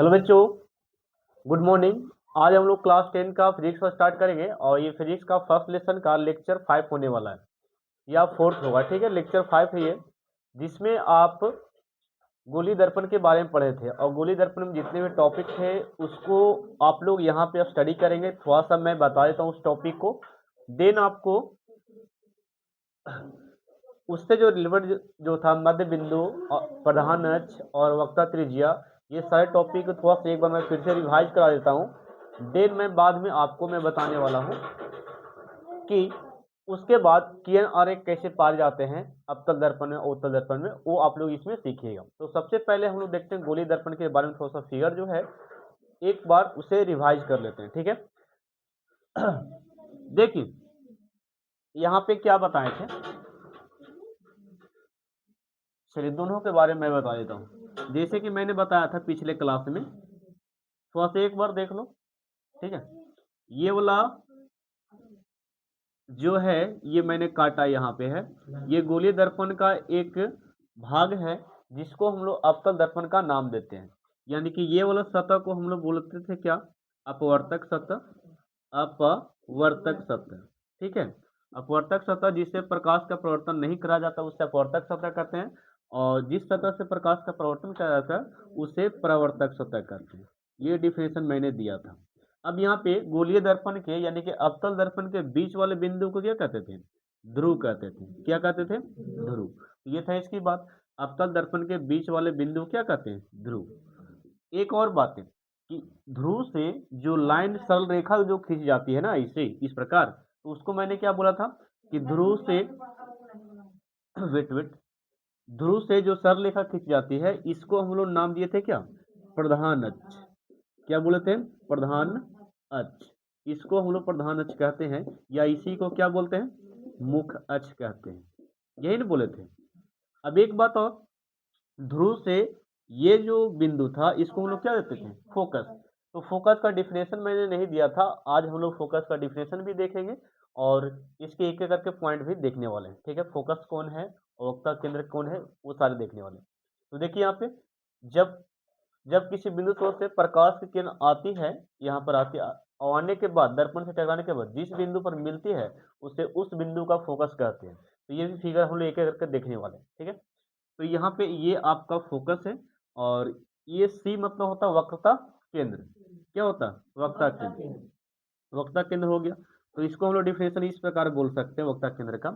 Hello बच्चों, good morning. आज हम लोग क्लास 10 का फिजिक्स का स्टार्ट करेंगे और ये फिजिक्स का फर्स्ट लेसन का लेक्चर 5 होने वाला है या फोर्थ होगा। ठीक है, लेक्चर 5 है ये, जिसमें आप गोली दर्पण के बारे में पढ़े थे और गोली दर्पण में जितने भी टॉपिक थे उसको आप लोग यहाँ पे स्टडी करेंगे। थोड़ा सा मैं बता देता हूँ उस टॉपिक को, देन आपको उससे जो रिलेवेंट जो था मध्य बिंदु और प्रधान अक्ष और वक्रता त्रिज्या, ये सारे टॉपिक को थोड़ा सा एक बार मैं फिर से रिवाइज करा देता हूँ। देन मैं बाद में आपको मैं बताने वाला हूँ कि उसके बाद किरण आरेख कैसे पाए जाते हैं अवतल दर्पण में अवतल दर्पण में, वो आप लोग इसमें सीखिएगा। तो सबसे पहले हम लोग देखते हैं गोली दर्पण के बारे में थोड़ा सा फिगर जो है एक बार उसे रिवाइज कर लेते हैं। ठीक है, देखिए यहाँ पे क्या बताए थे, चलिए दोनों के बारे में मैं बता देता हूँ। जैसे कि मैंने बताया था पिछले क्लास में, थोड़ा सा एक बार देख लो। ठीक है, ये वाला जो है ये मैंने काटा यहाँ पे है, ये गोलीय दर्पण का एक भाग है जिसको हम लोग अवतल दर्पण का नाम देते हैं। यानी कि ये वाला सतह को हम लोग बोलते थे क्या, अपवर्तक सतह, अपवर्तक सतह। ठीक है, अपवर्तक सतह जिससे प्रकाश का प्रवर्तन नहीं करा जाता उसे अपवर्तक सतह कहते हैं, और जिस सतह से प्रकाश का प्रवर्तन करा जाता है उसे परावर्तक सतह कहते हैं। ये डिफिनेशन मैंने दिया था। अब यहाँ पे गोलीय दर्पण के यानी कि अवतल दर्पण के बीच वाले बिंदु को क्या कहते थे, ध्रुव कहते थे। क्या कहते थे, ध्रुव। ये था इसकी बात। अवतल दर्पण के बीच वाले बिंदु क्या कहते हैं, ध्रुव। एक और बात है कि ध्रुव से जो लाइन सरल रेखा जो खींच जाती है ना इसे इस प्रकार, तो उसको मैंने क्या बोला था कि ध्रुव से वेट वेट ध्रुव से जो सरल रेखा खींच जाती है इसको हम लोग नाम दिए थे क्या, प्रधान अक्ष। क्या बोले थे, प्रधान अक्ष। इसको हम लोग प्रधान अक्ष कहते हैं, या इसी को क्या बोलते हैं, मुख्य अक्ष कहते हैं। यही ना बोले थे। अब एक बात और, ध्रुव से ये जो बिंदु था इसको हम लोग क्या देते थे, फोकस। तो फोकस का डिफिनेशन मैंने नहीं दिया था, आज हम लोग फोकस का डिफिनेशन भी देखेंगे और इसके एक एक करके पॉइंट भी देखने वाले हैं। ठीक है, फोकस कौन है और वक्ता केंद्र कौन है वो सारे देखने वाले हैं। तो देखिए यहाँ पे, जब जब किसी बिंदु स्रोत से प्रकाश की किरण आती है, यहाँ पर आती है और आने के बाद दर्पण से टकराने के बाद जिस बिंदु पर मिलती है उसे उस बिंदु का फोकस कहते हैं। तो ये भी फिगर हम लोग एक एक करके देखने वाले हैं। ठीक है, तो यहाँ पे ये आपका फोकस है और ये सी मतलब होता है वक्रता केंद्र। क्या होता है, वक्रता केंद्र। वक्ता केंद्र हो गया। तो इसको हम लोग डिफिनेशन इस प्रकार बोल सकते हैं वक्ता केंद्र का,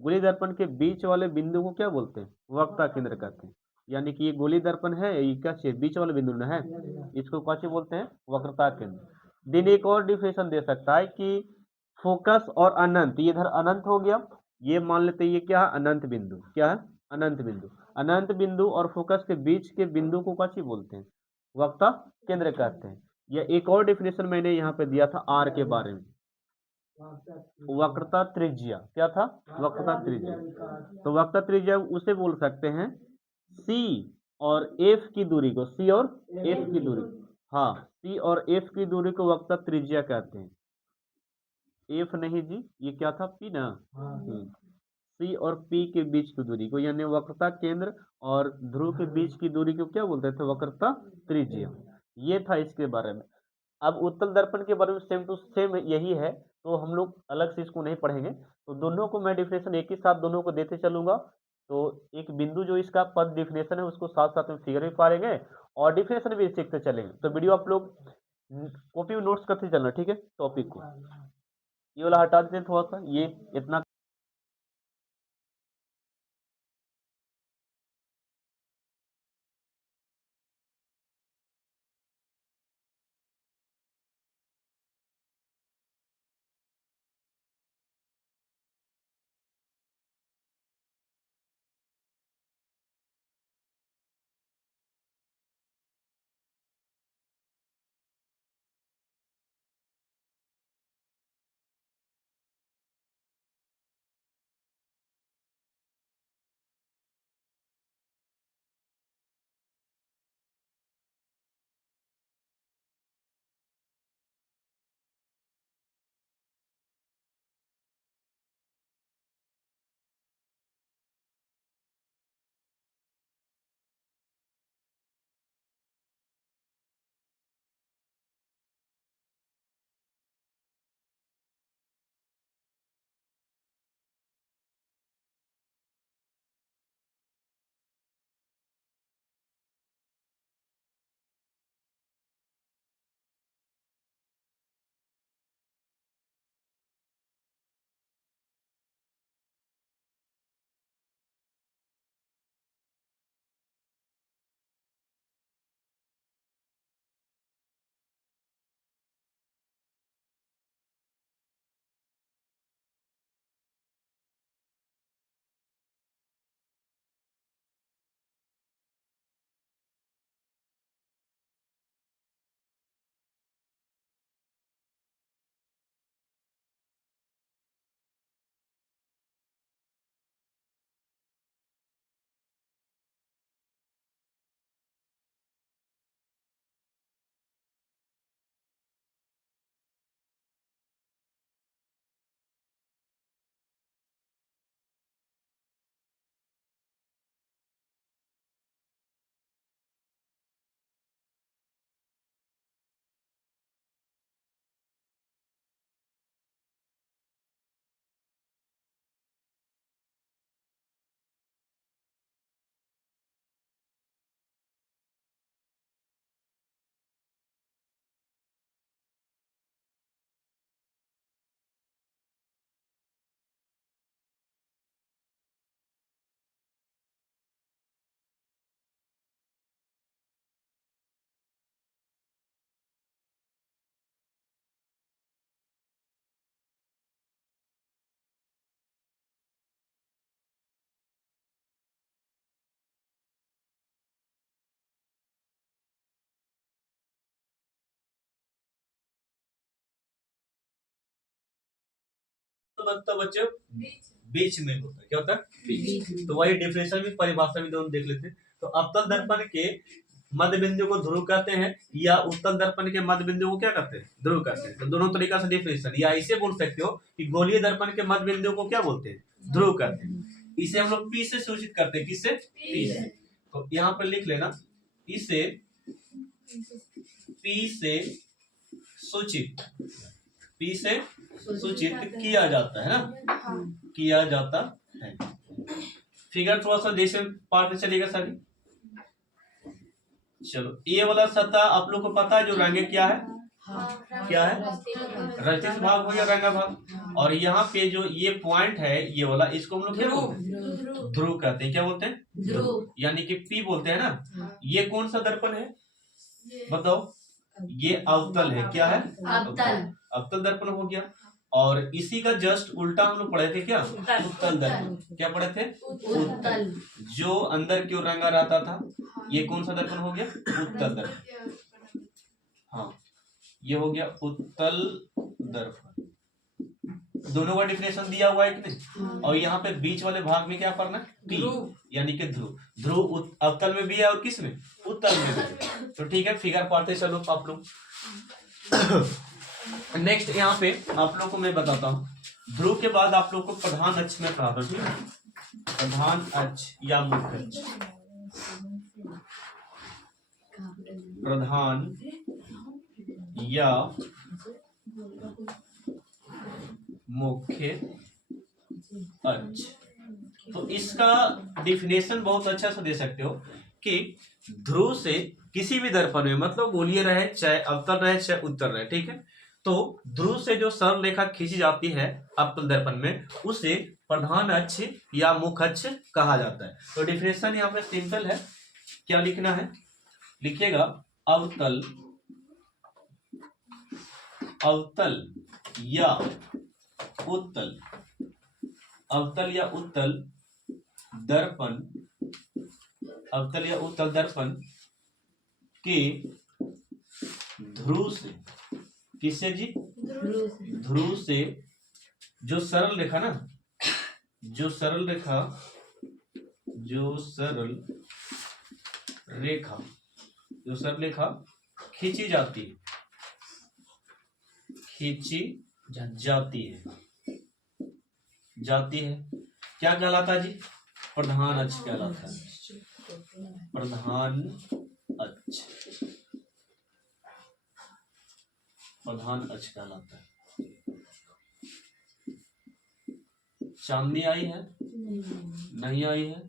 गोली दर्पण के बीच वाले बिंदु को क्या बोलते हैं, वक्ता केंद्र कहते हैं। यानी कि ये गोली दर्पण है, ये क्या चीज बीच वाला बिंदु ना है, इसको क्या चीज बोलते हैं, वक्रता केंद्र। दिन एक और डिफिनेशन दे सकता है कि फोकस और अनंत, ये इधर अनंत हो गया, ये मान लेते हैं ये क्या है, अनंत बिंदु। क्या है, अनंत बिंदु। अनंत बिंदु और फोकस के बीच के बिंदु को क्या चीज बोलते हैं, वक्ता केंद्र कहते हैं। या एक और डिफिनेशन मैंने यहाँ पे दिया था आर के बारे में, वक्रता त्रिज्या। क्या था, वक्रता त्रिज्या। तो वक्रता त्रिज्या उसे बोल सकते हैं सी और एफ की दूरी को, सी और एफ की दूरी, हाँ सी और एफ की दूरी को वक्रता त्रिज्या कहते हैं। एफ नहीं जी, ये क्या था, पी ना। सी और पी के बीच की दूरी को यानी वक्रता केंद्र और ध्रुव के बीच की दूरी को क्या बोलते थे, वक्रता त्रिज्या। ये था इसके बारे में। अब उत्तल दर्पण के बारे में सेम टू सेम यही है, तो हम लोग अलग से इसको नहीं पढ़ेंगे। तो दोनों को मैं डिफिनेशन एक ही साथ दोनों को देते चलूंगा। तो एक बिंदु जो इसका पद डिफिनेशन है उसको साथ साथ में फिगर भी पढ़ेंगे और डिफिनेशन भी सीखते चलेंगे। तो वीडियो आप लोग कॉपी में नोट्स करते चलना। ठीक है, टॉपिक को ये वाला हटा देते हैं थोड़ा सा, ये इतना मतलब बच्चों बीच में होता है। क्या होता है? बीच। तो वही डिफरेंशियल भी परिभाषा में दोनों देख लेते हैं। तो अवतल दर्पण के मध्य बिंदु को ध्रुव कहते हैं या उत्तल दर्पण के मध्य बिंदु को क्या कहते हैं? ध्रुव कहते हैं। तो दोनों तरीका से डिफरेंशियल, या इसे बोल सकते हो कि गोलीय दर्पण के मध्य बिंदु को क्या बोलते हैं? ध्रुव कहते हैं। इसे हम लोग पी से सूचित करते हैं। किससे? पी से। तो यहाँ पर लिख लेना, इसे पी से सूचित, पी से सूचित किया जाता है ना, किया जाता है। फिगर थोड़ा सा जैसे पार्ट में चलेगा सर। चलो, ये वाला सतह आप लोग को पता है जो रंगे क्या है? क्या है? रचित भाग हो या रंगा भाग। और यहाँ पे जो ये पॉइंट है ये वाला, इसको हम लोग क्या बोलते हैं? ध्रुव कहते हैं। क्या बोलते हैं? ध्रुव, यानी कि पी बोलते हैं ना। ये कौन सा दर्पण है बताओ? ये अवतल है। क्या है? अवतल। अवतल दर्पण हो गया। और इसी का जस्ट उल्टा हम लोग पढ़े थे क्या? उत्तल दर्पण। क्या पढ़े थे? उत्तल। जो अंदर की ओर रंगा रहता था, ये कौन सा दर्पण हो गया? उत्तल दर्पण। हाँ, ये हो गया उत्तल दर्पण। दोनों का डिफिनेशन दिया हुआ है कि नहीं? और यहाँ पे बीच वाले भाग में क्या पढ़ना? पी, यानी कि ध्रुव। ध्रुव अवतल में भी है और किस में? उत्तल में भी। तो ठीक है, फिगर पढ़ते चलो आप लोग। नेक्स्ट यहाँ पे आप लोग को मैं बताता हूँ, ध्रुव के बाद आप लोग को प्रधान अक्ष में पढ़ा था। ठीक है, प्रधान अक्ष या मुख्य अक्ष। प्रधान या मुख्य अक्ष। तो इसका डिफिनेशन बहुत अच्छा से दे सकते हो कि ध्रुव से किसी भी दर्पण में, मतलब गोलीय रहे चाहे अवतल रहे चाहे उत्तल रहे, ठीक है, तो ध्रुव से जो सरल रेखा खींची जाती है अवतल दर्पण में, उसे प्रधान अक्ष या मुख्य अक्ष कहा जाता है। तो डिफिनेशन यहाँ पे सिंपल है। क्या लिखना है? लिखिएगा, अवतल, अवतल या उत्तल, अवतल या उत्तल दर्पण, अवतल या उत्तल दर्पण के ध्रुव से, किससे जी? ध्रुव से जो सरल रेखा ना, जो सरल रेखा, जो सरल रेखा, जो सरल रेखा खींची जाती है, खींची जाती है, जाती है, क्या कहलाता है जी? प्रधान अक्ष कहलाता है। प्रधान अक्ष, प्रधान अक्ष कहलाता है। चांदनी आई है? नहीं आई है?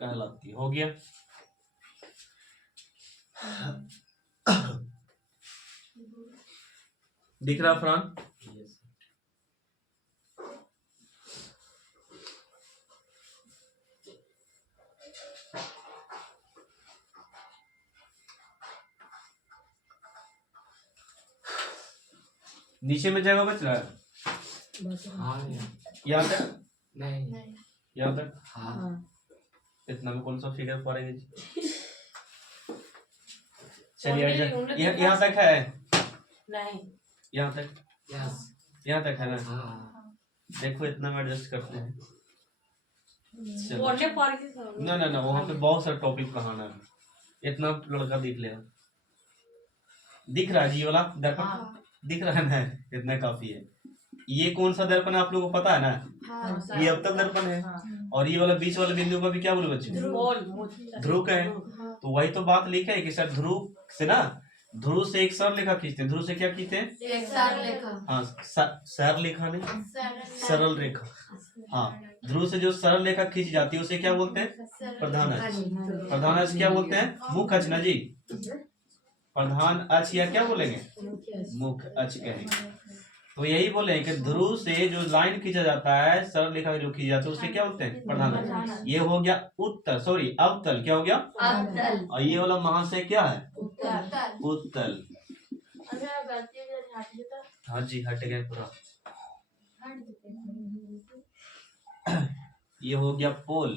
कहलाती। हो गया। दिख रहा फरहान? नीचे में जगह बच रहा है? हाँ, यहाँ तक नहीं, यहाँ तक हाँ। इतना में कौन सा फिगर पड़ेगा जी? चलिए, यहाँ तक है? नहीं, यहाँ तक, यहाँ तक है ना? देखो, इतना में एडजस्ट करते हैं। ना वहाँ पे बहुत सारे टॉपिक पढ़ाना है, इतना लड़का दिख लेगा। दिख रहा है जी वाला दर्पण? दिख रहा है ना? इतना काफी है। ये कौन सा दर्पण आप लोगों को पता है ना? ये अवतल दर्पण है। और ये वाला बीच वाले बिंदु का भी क्या बोले बच्चे? ध्रुव का है। तो वही तो बात लिखा है कि सर ध्रुव से ना, ध्रुव से एक सरल रेखा खींचते हैं। ध्रुव से क्या खींचते हैं? एक सरल रेखा। हाँ, सरल रेखा नहीं, सरल रेखा। हाँ, ध्रुव से जो सरल रेखा खींची जाती है उसे क्या बोलते हैं? प्रधान अक्ष। प्रधान अक्ष क्या बोलते हैं? मुख्य अक्ष ना जी। प्रधान अक्ष या क्या बोलेंगे? मुख्य अक्ष कहेंगे। तो यही बोले कि ध्रुव से जो लाइन खींचा जाता है, सरल रेखा जो खींची जाती है, उसे क्या बोलते हैं? प्रधान अक्ष। ये हो गया उत्तल, सॉरी अवतल। क्या हो गया? अवतल। और ये वाला महाशय क्या है? उत्तल। उत्तल। हाँ जी, हट गए पूरा। ये हो गया पोल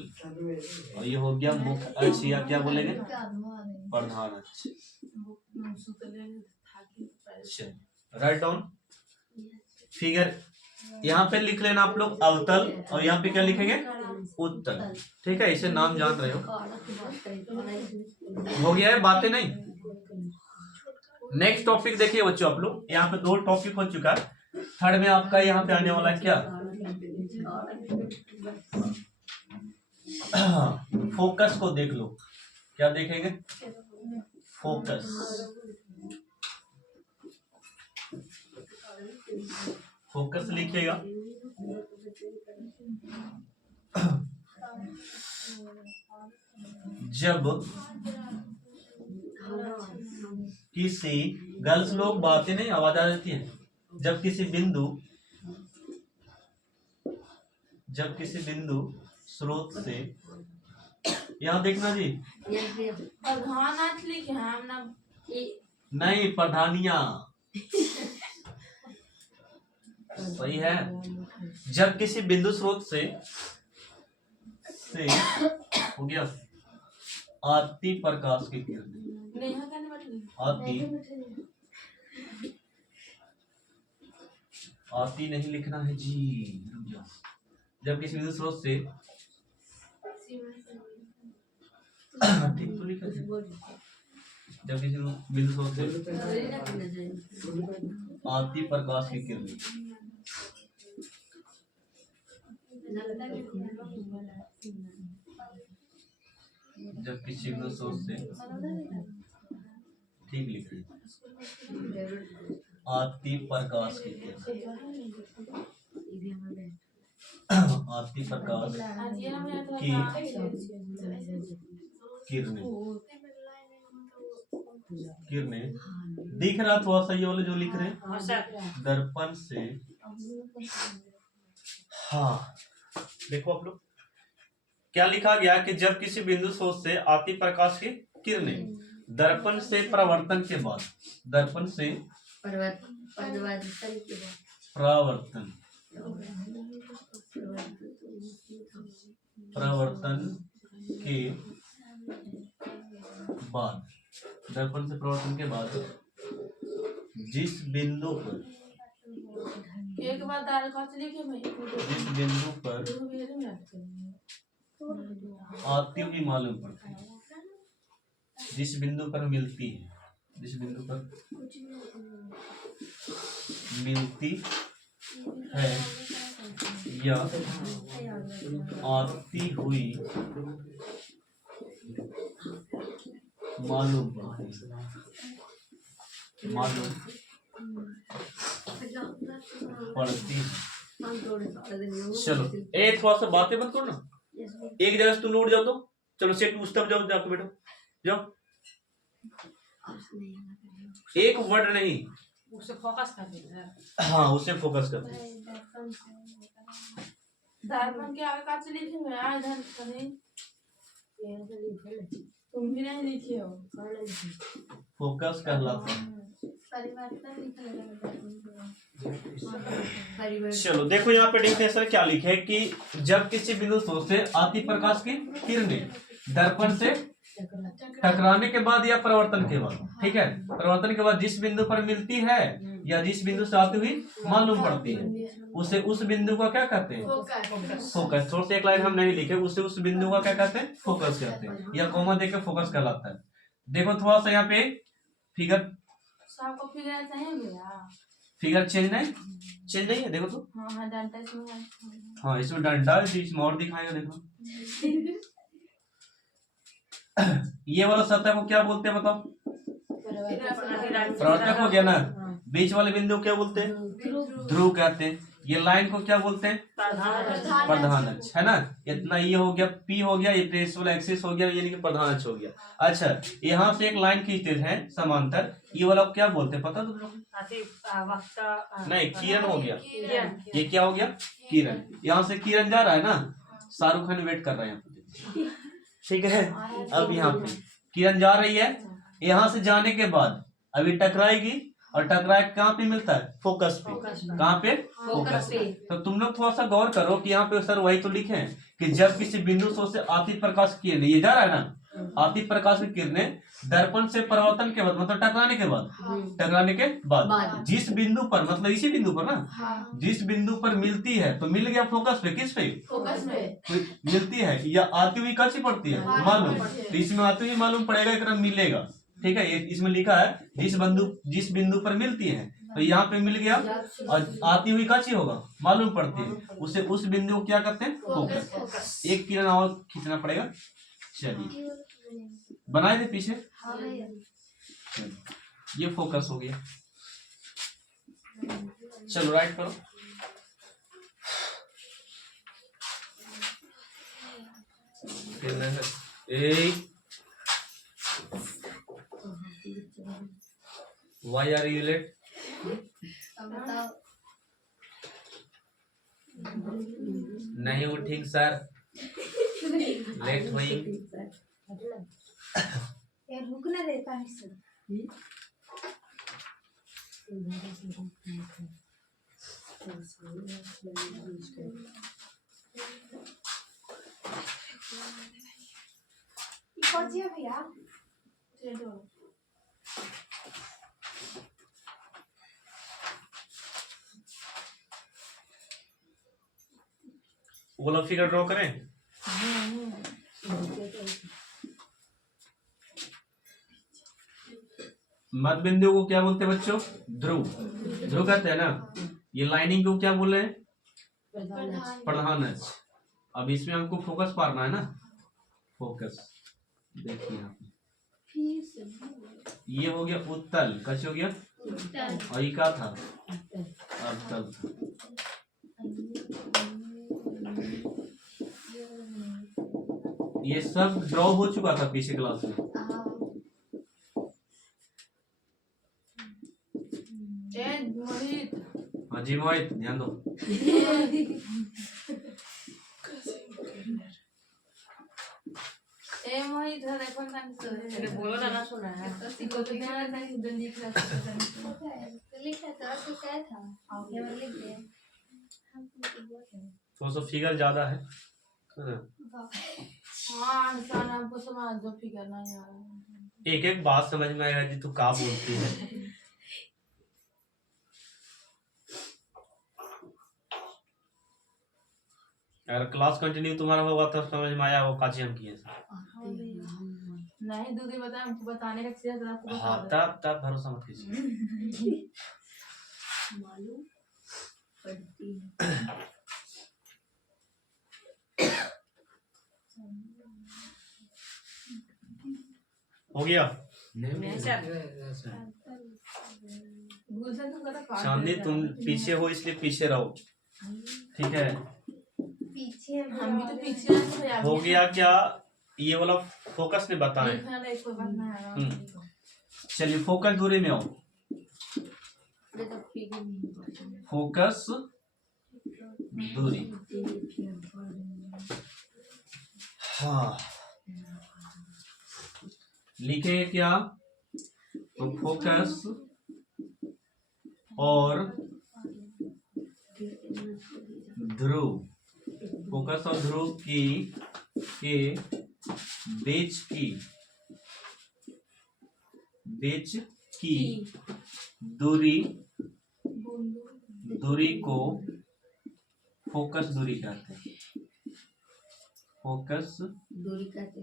और ये हो गया मुख्य अक्ष या क्या बोलेंगे? प्रधान अक्ष। राइट डाउन फिगर, यहाँ पे लिख लेना आप लोग अवतल, और यहाँ पे क्या लिखेंगे उत्तल। ठीक है, इसे नाम जान रहे हो गया है, बातें नहीं। नेक्स्ट टॉपिक देखिए बच्चों, आप लोग यहाँ पे 2 टॉपिक हो चुका है। थर्ड में आपका यहाँ पे आने वाला है क्या, फोकस को देख लो। क्या देखेंगे, फोकस। फोकस लिखिएगा। जब किसी, गर्ल्स लोग बातें नहीं, आवाज आ जाती है। जब किसी बिंदु स्रोत से, यहाँ देखना जी, नहीं प्रधानिया, सही है। जब किसी बिंदु स्रोत से हो गया आती प्रकाश की किरण, आती नहीं लिखना है जी, जब किसी बिंदु स्रोत से, ठीक तो लिखा है। जब किसी बिंदु स्रोत से आती प्रकाश की किरण, जब किसी बिंदु स्रोत से, ठीक लिखिए, आती प्रकाश की किरण, आती प्रकाश की किरणें दिख रहा थोड़ा सा, ये वाले जो लिख रहे हैं दर्पण से। हाँ देखो आप लोग, क्या लिखा गया कि जब किसी बिंदु स्रोत से आती प्रकाश की किरणें दर्पण से परावर्तन के बाद, दर्पण से परावर्तन के बाद, दर्पण से परावर्तन के बाद जिस बिंदु पर आती हुई मालूम पड़ती है, जिस बिंदु पर मिलती है, जिस बिंदु पर मिलती है या आती हुई मालूम पड़ती है। चलो ए थोड़ा सा बातें मत करो ना, एक जगह से तुम उठ जाओ तो चलो सेट उस तरफ जाओ, जाके बैठो जाओ, एक वर्ड नहीं, उसे फोकस कर देना। हाँ उसे फोकस कर दे। दर्पण के आगे काच लिखे हुए हैं इधर कहीं, तुम भी नहीं लिखे हो। फोकस कहलाता है। चलो देखो यहाँ पे डेफिनेशन क्या लिखे है कि जब किसी बिंदु स्रोत से आती प्रकाश की किरणें दर्पण से टकराने के बाद या परिवर्तन के बाद, ठीक है, परिवर्तन के बाद जिस बिंदु पर मिलती है या जिस बिंदु से आती हुई मालूम पड़ती है, उसे उस बिंदु का क्या कहते हैं, फोकस। थोड़ा सा एक लाइन हम नहीं लिखे, उसे उस बिंदु का क्या कहते हैं, फोकस कहते हैं, या कॉमा देकर फोकस कहलाता है। देखो थोड़ा सा यहाँ पे फिगर, फिगर चेंज नहीं है, देखो तो हाँ इसमें डंडा, इसमें और दिखाएगा। देखो ये वाला सतह को क्या बोलते हैं बताओ, प्रवर्तक हो गया ना। बीच वाले बिंदु क्या बोलते हैं, ध्रुव कहते हैं। ये लाइन को क्या बोलते हैं, प्रधान अक्ष, है ना। इतना ये हो गया, पी हो गया, ये प्रिंसिपल एक्सिस हो गया, यानी कि प्रधान अक्ष हो गया। अच्छा यहाँ से एक लाइन खींचते हैं समांतर, ये वाला क्या बोलते हैं पता तुम लोग, नहीं किरण हो गया, ये क्या हो गया, किरण। यहाँ से किरण जा रहा है ना, शाहरुख खान वेट कर रहे हैं, ठीक है। अब यहाँ पे किरण जा रही है, यहाँ से जाने के बाद अभी टकराएगी, और टकराए कहाँ पे मिलता है, फोकस पे। कहाँ पे, फोकस पे। तो तुम लोग थोड़ा सा गौर करो कि यहाँ पे सर वही तो लिखे हैं कि जब किसी बिंदु स्रोत से आती प्रकाश की किरण, ये जा रहा है ना, आती प्रकाश की किरणें दर्पण से परावर्तन के बाद मतलब टकराने के बाद जिस बिंदु पर मतलब इसी बिंदु पर ना, जिस बिंदु पर मिलती है तो मिल गया फोकस पे, किस पे फोकस पे तो मिलती है या आती हुई कब से पड़ती है मालूम, तो इसमें आती हुई मालूम पड़ेगा, एक मिलेगा। ठीक है, इसमें लिखा है जिस बिंदु पर मिलती है, तो यहाँ पे मिल गया और आती हुई कच्ची होगा मालूम पड़ती है, उसे उस बिंदु को क्या कहते हैं फोकस। एक किरण और खींचना पड़ेगा। चलिए बनाए थे पीछे, ये फोकस हो गया। चलो राइट करो। Why are you late? नहीं उठी सर, लेट हुई। रुकना देता है सर। भैया वो लोग फिगर ड्रॉ करें। मध्य बिंदु को क्या बोलते हैं बच्चों? ध्रुव। ध्रुव कहते हैं ना। ये लाइनिंग को क्या बोले? प्रधान अक्ष। अब इसमें हमको फोकस पारना है ना, फोकस। देखिए यहाँ पे ये हो गया उत्तल, कैसे हो गया? और ये क्या था? अवतल था। ये सब ड्रॉ हो चुका था पिछले क्लास में। हाँ जी मोहित, ध्यान दो। मोहित बोलो ना सुना है तो ध्यान नहीं लिख रहा तो क्या था थोड़ा सा फिगर ज्यादा है। हाँ इंसान हमको समझ दो फिगर नहीं आ रहा। एक एक बात समझ में आएगा जी, तू क्या बोलती है। अगर क्लास कंटिन्यू तुम्हारा होगा तब समझ में आया वो काची हम किए। नहीं दूधी बता, हमको बताने का चीज आपको हाँ तब भरोसा मत कीजिए। मालूम पड़ती हो गया। चांदनी तुम पीछे हो इसलिए पीछे रहो, ठीक है? पीछे हम भी तो पीछे हो गया क्या? ये वाला फोकस ने बताए। चलिए फोकस दूरी में आओ। फोकस दूरी, हाँ लिखे क्या? तो फोकस और ध्रुव, फोकस और ध्रुव के बीच की दूरी को फोकस दूरी कहते हैं। फोकस दूरी कहते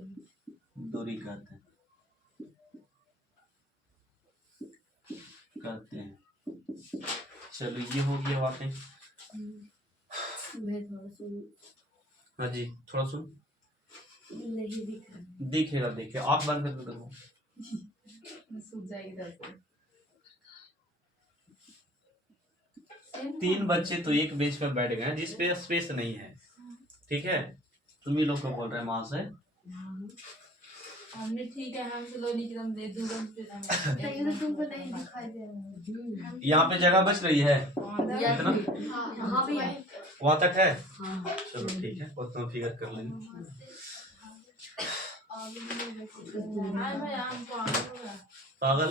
हैं। चलो ये हो गया वाकई। हाँ जी थोड़ा सुन। नहीं दिखेगा, देखिए आँख बंद कर दो। सूख जाएगी। 3 बच्चे तो एक बेंच पर बैठ गए हैं जिसपे स्पेस नहीं है, ठीक है? तुम ही लोग को बोल रहे हैं वहां से। हमने ठीक है, हम तो लोग एकदम दे दूर पे तुमको नहीं दिखाई दे रहा। यहाँ पे जगह बच रही है इतना हाँ भैया वहां तक है। चलो ठीक है, उतना फिगर कर लेंगे। पागल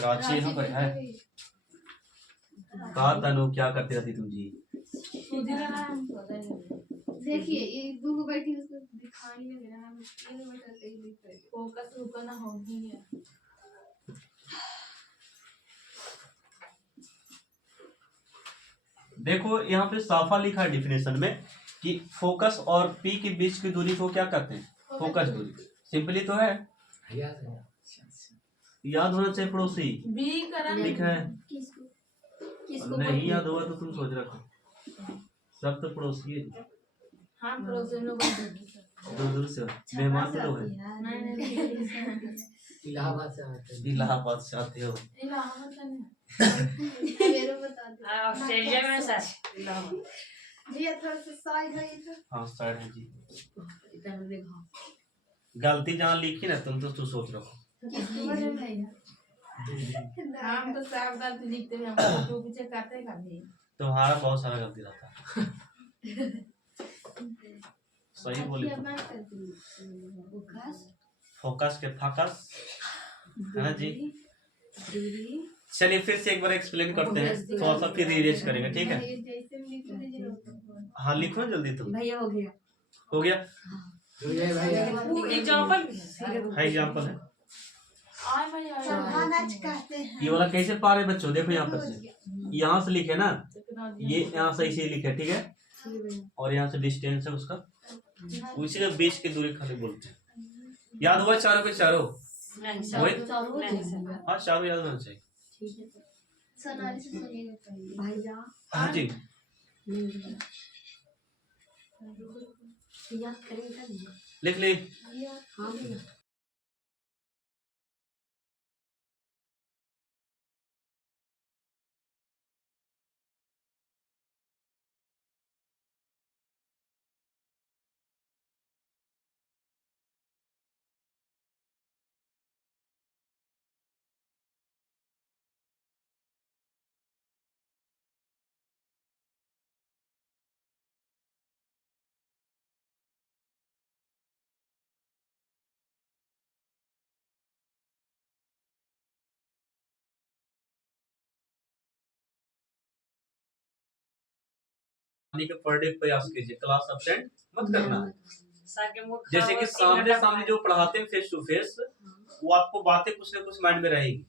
रांची यहाँ पर है। कहा तनु क्या करती रहती तुम जी? देखिए ये दो बैठी उसको दिखाई नहीं दे रहा है। फोकस रुकना होगी है। देखो यहाँ पे साफा लिखा है डिफिनेशन में कि फोकस और पी के बीच की दूरी को क्या कहते हैं? फोकस दूरी। सिंपली तो है, याद होना चाहिए पड़ोसी। बी करा लिखा है, किसको नहीं याद होगा तो तुम सोच रखो, सब तो पड़ोसी है। हाँ पड़ोसी लोग दूर दूर से मेहमान तो लोग हैं। नहीं इलाहाबाद से आते हैं। इलाहाबाद से आते हो। इलाहाबाद का नहीं मेरे बता दो ऑस्ट्रेलिया में सच इलाहाबाद जी थोड़ा सा साइड है इधर हाँ साइड है जी। इधर देखो गलती जहाँ लिखी ना तुम तो सोच रखो। किसको बने भैया हम तो सब गलती लिखते हैं, हम फोटो पीछे करते हैं कभी। तुम्हारा बहुत सारा गलती रहता है। सही बोले तुम। फोकस के फोकस है ना जी। चलिए फिर से एक बार एक्सप्लेन करते हैं, थोड़ा सा फिर रीरेज करेंगे, ठीक है? जैसे लिख दीजिए हाँ लिखो ना जल्दी तुम। भैया हो गया हो गया एग्जांपल है, एग्जाम्पल है। आय भैया अनाज कहते हैं ये वाला कैसे पा रहे बच्चों? देखो यहाँ पर से, यहाँ से लिखे ना, ये यहाँ से इसे लिखे, ठीक है? और यहाँ से डिस्टेंस है उसका, उसी के बीच की दूरी खाली बोलते हैं। याद हुआ चारों के चारों? वही हाँ चारों याद होना चाहिए। सोनाली से सुनिएगा पहले भैया हाँ जी। याद करेंगे लिख ली। हाँ भैया के पर डे प्रयास कीजिए, क्लास अब्सेंट मत करना। जैसे कि सामने सामने जो पढ़ाते हैं फेस टू फेस, वो आपको बातें कुछ ना कुछ माइंड में रहेगी,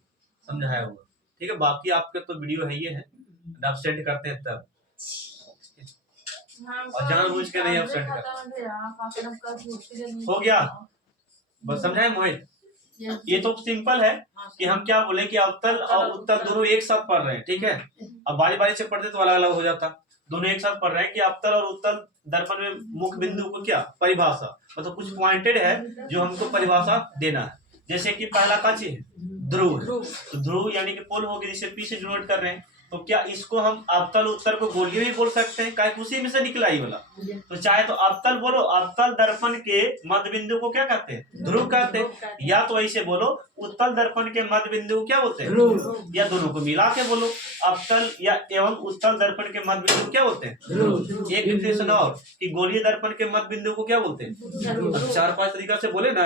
समझाया हुआ, ठीक है? बाकी आपके तो वीडियो है, ये है अब्सेंट करते हैं तब, और जानबूझ के नहीं अब्सेंट करते। हो गया? बस समझाए मोहित? ये तो सिंपल है कि हम क्या बोले कि अवतल और उत्तल दोनों एक साथ पढ़ रहे हैं, ठीक है? अब बारी बारी से पढ़ते तो अलग अलग हो जाता। दोनों एक साथ पढ़ रहे हैं कि अवतल और उत्तल दर्पण में मुख्य बिंदु को क्या परिभाषा, मतलब कुछ पॉइंटेड है जो हमको परिभाषा देना है। जैसे कि पहला का चीज ध्रुव है, तो ध्रुव यानी कि पोल होगी, जिसे पी से डिनोट कर रहे हैं, तो क्या इसको हम अवतल उत्तल को गोलीय भी बोल सकते हैं? क्या उसी में से निकला ही वाला, तो चाहे तो अवतल बोलो, अवतल दर्पण के मध्य बिंदु को क्या कहते हैं? ध्रुव कहते हैं। या तो ऐसे बोलो उत्तल दर्पण के मध्य बिंदु को क्या बोलते हैं? ध्रुव। या दोनों को मिला के बोलो, अवतल या एवं उत्तल दर्पण के मध्य बिंदु क्या बोलते हैं? ध्रुव। एक डिफिनेशन और कि गोलीय दर्पण के मध्य बिंदु को क्या बोलते हैं? अब 4-5 तरीका से बोले ना।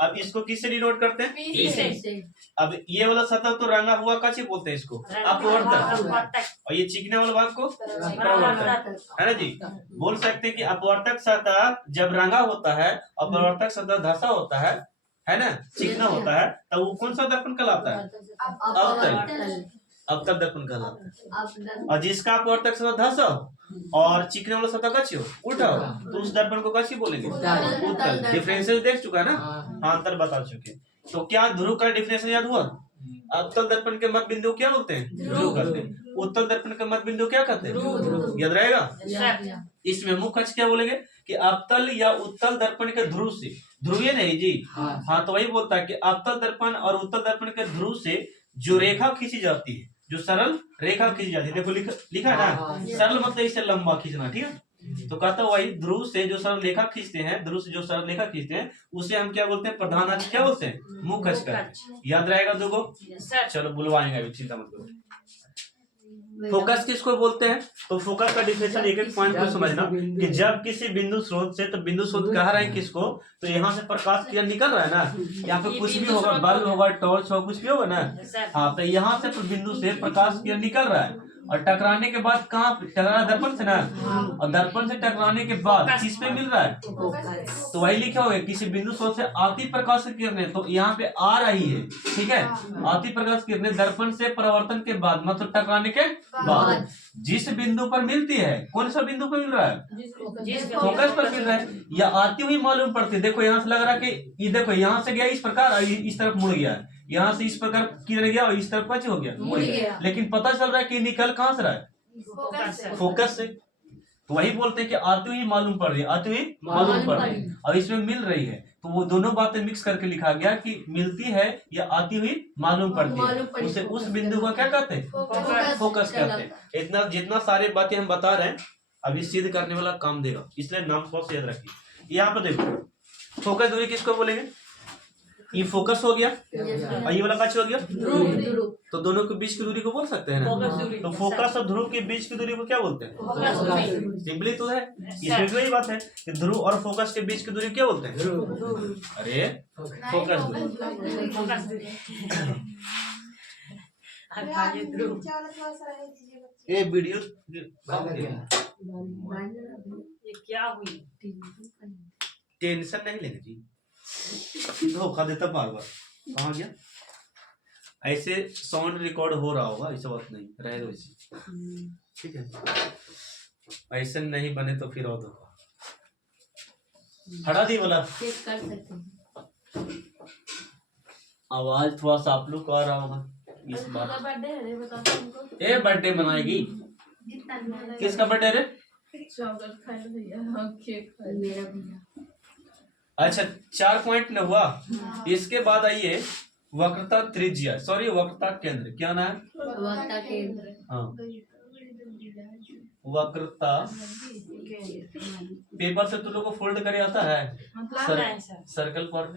अब इसको किससे डिनोट करते हैं? पी से। अब ये वाला सतह तो रंगा हुआ का चीज बोलते हैं इसको, अपवर्तक, और ये चिकने वाला भाग को प्रवर्तक, है ना जी? बोल सकते हैं कि अपवर्तक सतह जब रंगा होता है, अपवर्तक सतह धसा होता है ना, चिकना होता है, तब वो कौन सा दर्पण कहलाता है? अवतल। अवतल दर्पण कहलाता है। और जिसका अपवर्तक सतह धसा हो और चिकने वाला सतह कच्ची हो, उल्टा हो, तो उस दर्पण को कच्ची बोलेंगे? उत्तल। डिफरेंशियल देख चुका है ना? हाँ अंतर बता चुके। तो क्या ध्रुव का डिफिनेशन याद हुआ? अवतल दर्पण के मध्य बिंदु क्या बोलते हैं? ध्रुव कहते हैं। उत्तल दर्पण के मध्य बिंदु क्या कहते हैं? याद रहेगा? इसमें मुख्य अक्ष क्या बोलेंगे कि अवतल या उत्तल दर्पण के ध्रुव से, ध्रुवीय नहीं जी, हाँ तो वही बोलता है कि अवतल दर्पण और उत्तल दर्पण के ध्रुव से जो रेखा खींची जाती है, जो सरल रेखा खींची जाती है, देखो लिखा है ना, सरल मतलब इसे लंबा खींचना, ठीक है? तो कहता है वही ध्रुव से जो सरल रेखा खींचते हैं, ध्रुव से जो सरल रेखा खींचते हैं, उसे हम क्या बोलते हैं? प्रधान अक्ष क्या बोलते हैं? मुख्य अक्ष कहते हैं। याद रहेगा दोगो? चलो बुलवाएंगे अभी, चिंता मत करो। फोकस किसको बोलते हैं? तो फोकस का डिफिनेशन एक एक पॉइंट को समझना कि जब किसी बिंदु स्रोत से, तो बिंदु स्रोत कह रहे हैं किसको? तो यहाँ से प्रकाश किरण निकल रहा है ना, यहाँ पे कुछ भी होगा, बल्ब होगा, टॉर्च होगा, कुछ भी होगा ना, हाँ तो यहाँ से बिंदु से प्रकाश किरण निकल रहा है और टकराने के बाद कहाँ टकरा, दर्पण से ना, और दर्पण से टकराने के बाद किस पे मिल रहा है, तो वही लिखा हुआ है किसी बिंदु स्रोत से आती प्रकाश की किरणें, तो यहाँ पे आ रही है, ठीक है, आती प्रकाश की किरणें दर्पण से परावर्तन के बाद मतलब टकराने के बाद जिस बिंदु पर मिलती है, कौन सा बिंदु पर मिल रहा है, फोकस पर मिल रहा है, या आती हुई मालूम पड़ती है। देखो यहाँ से लग रहा है कि ये देखो यहाँ से गया इस प्रकार और इस तरफ मुड़ गया, यहाँ से इस प्रकार किधर गया और इस तरफ कुछ हो गया, मुड़ गया, लेकिन पता चल रहा है कि निकल कहाँ से रहा है, फोकस से। तो वही बोलते हैं कि आती हुई मालूम पड़ रही है, आती हुई मालूम पड़ रही है और इसमें मिल रही है, तो वो दोनों बातें मिक्स करके लिखा गया कि मिलती है या आती हुई मालूम पड़ती है, उसे उस बिंदु को क्या कहते हैं, फोकस कहते हैं। इतना जितना सारे बातें हम बता रहे हैं अभी सिद्ध करने वाला काम देगा, इसलिए नाम बहुत याद रखिए। यहाँ पर देखो फोकस दूरी किसको बोलेंगे, ये फोकस हो गया और ये वाला कच हो गया, तो दोनों के बीच की दूरी को बोल सकते हैं ना, तो फोकस और ध्रुव के बीच की दूरी को क्या बोलते हैं, सिंपली तो है, इसमें भी वही बात है कि ध्रुव और फोकस के बीच की दूरी क्या बोलते हैं, अरे फोकस दूरी। ये वीडियो ये क्या हुई, टेंशन नहीं लेंगे जी, धोखा देता बार बार, कहाँ गया, ऐसे साउंड रिकॉर्ड हो रहा होगा, ऐसा बात नहीं रहे दो इसी, ठीक है, ऐसे नहीं बने तो फिर और धोखा हटा दी वाला। आवाज थोड़ा सा आप लोग को आ रहा होगा इस बार, ए बर्थडे मनाएगी, किसका बर्थडे रे, अच्छा 4 पॉइंट न हुआ, इसके बाद आइए वक्रता त्रिज्या, सॉरी वक्रता केंद्र, क्या ना है, हाँ वक्रता, पेपर से तुम लोग को फोल्ड करे आता है, सर्कल फॉर्म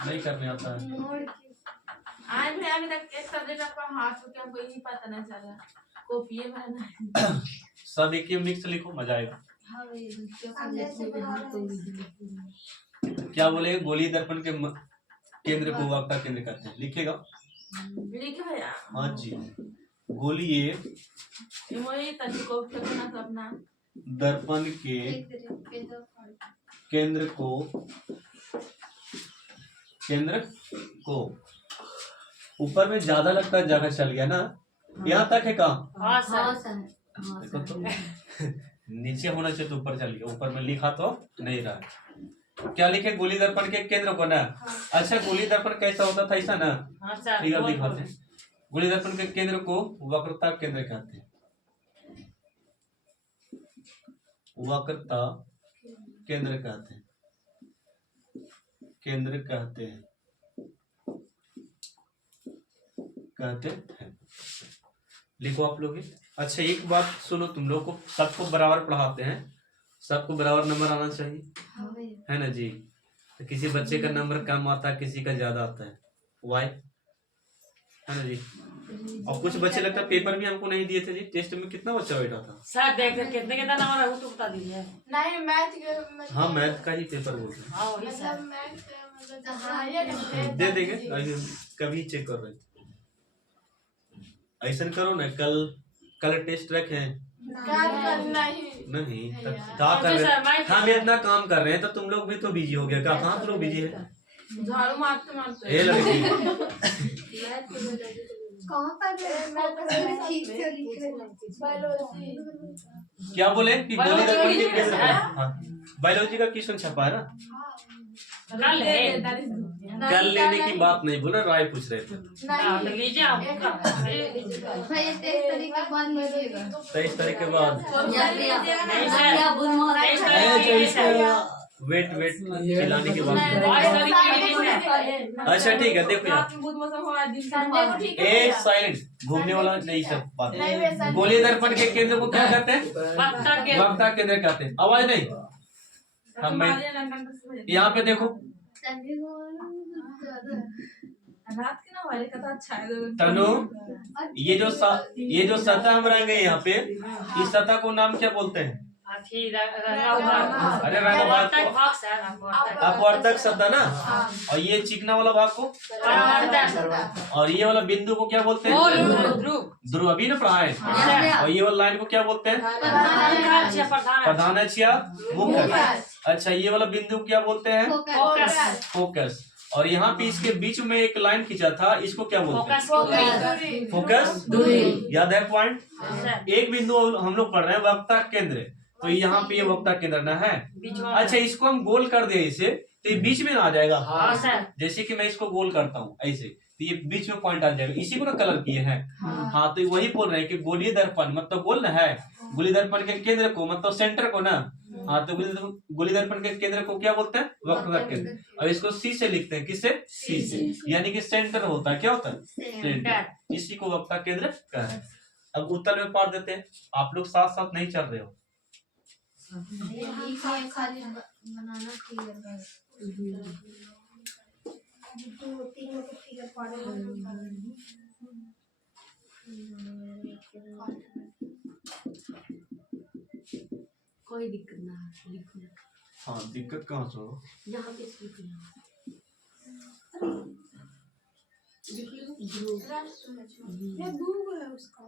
नहीं करने आता है, आज भी अभी तक एक सब्जेक्ट आपका हाथ हो क्या, हमको यही पता नहीं चला, कॉपी बनाना सब एक ही मिक्स लिखो, मजा आएगा। क्या बोले, गोली दर्पण के केंद्र को वक्रता केंद्र कहते हैं, लिखेगा, लिखे भैया, हाँ जी, गोली ये अपना दर्पण के केंद्र को ऊपर में ज्यादा लगता है, जगह चल गया ना, यहाँ तक है कहाँ, तो नीचे होना चाहिए तो ऊपर चल गया, ऊपर में लिखा तो नहीं रहा, क्या लिखे, गोली दर्पण के केंद्र को ना, अच्छा गोली दर्पण कैसा होता था, ऐसा ना, ठीक है दिखाते हैं, गोली दर्पण के केंद्र को वक्रता केंद्र कहते हैं, वक्रता केंद्र कहते हैं, केंद्र कहते हैं लिखो आप लोग। अच्छा एक बात सुनो, तुम लोग को सबको बराबर पढ़ाते हैं, सबको बराबर नंबर आना चाहिए, है ना जी, तो किसी बच्चे का नंबर कम आता है, किसी का ज्यादा आता है, वाई, है ना जी, और कुछ बच्चे लगता है पेपर भी हमको नहीं दिए थे जी, टेस्ट में कितना बच्चा बैठा था सर, देख कितने कितना नंबर है वो तो बता दीजिए। नहीं मैथ, हाँ मैथ का ही पेपर बोलते हैं, हाँ वही सर, दे देंगे, कभी चेक कर रहे थे, ऐसा करो ना, कल टेस्ट रखे नहीं क्या कर रहे हैं, हम इतना काम कर रहे हैं तो तुम लोग भी तो बिजी हो गया, कहाँ तुम लोग बिजी है, झाड़ू मारते मारते ए लड़की क्या बोले कि गोली दर्पण के केंद्र को, हाँ बायोलॉजी का क्वेश्चन छपा है ना, कल लेने की बात नहीं बोला, राय पूछ रहे थे, 23 तारीख के बाद, वेट खिलाने के बाद, अच्छा ठीक है, देखो यार ए साइलेंट, घूमने वाला नहीं सब बात, गोली दर्पण के केंद्र को क्या कहते हैं, वक्रता केंद्र कहते हैं, आवाज नहीं, हम यहाँ पे देखो, तनु ये जो सतह हम रहेंगे यहाँ पे, इस सतह को नाम क्या बोलते हैं, अरे रंगा भाग को अपवर्तक शब्द है ना। और ये चिकना वाला भाग को, और ये वाला बिंदु को क्या बोलते हैं? ध्रुव। अभी ना पढ़ा है। और ये वाला लाइन को क्या बोलते हैं? प्रधानच या मुख्य। अच्छा, ये वाला बिंदु को क्या बोलते हैं? फोकस। और यहाँ पे इसके बीच में एक लाइन खींचा था, इसको क्या बोलते हैं? फोकस। याद है पॉइंट? एक बिंदु हम लोग पढ़ रहे हैं वक्ता केंद्र, तो यहाँ पे ये वक्ता केंद्र ना है। अच्छा, इसको हम गोल कर दिए इसे, तो ये बीच में ना आ जाएगा। जैसे कि मैं इसको गोल करता हूँ ऐसे, तो ये बीच में पॉइंट आ जाएगा। इसी को ना कलर किए हैं। हाँ, तो वही बोल रहे हैं कि गोलीय दर्पण मतलब गोल ना है, गोलीय दर्पण के केंद्र को मतलब सेंटर को ना। हाँ, तो गोलीय दर्पण के केंद्र को क्या बोलते हैं? वक्रता केंद्र। और इसको सी से लिखते हैं। किससे? सी से। यानी कि सेंटर होता है। क्या होता है? सेंटर। इसी को वक्ता केंद्र कहते हैं। अब उत्तर में पढ़ देते हैं। आप लोग साथ साथ नहीं चल रहे हो। खाली बनाना फिगर दो तीन को फिगर कोई दिक्कत ना है लिखना। हाँ, दिक्कत कहाँ से हो? यहाँ पे लिखना ये दूर है उसका।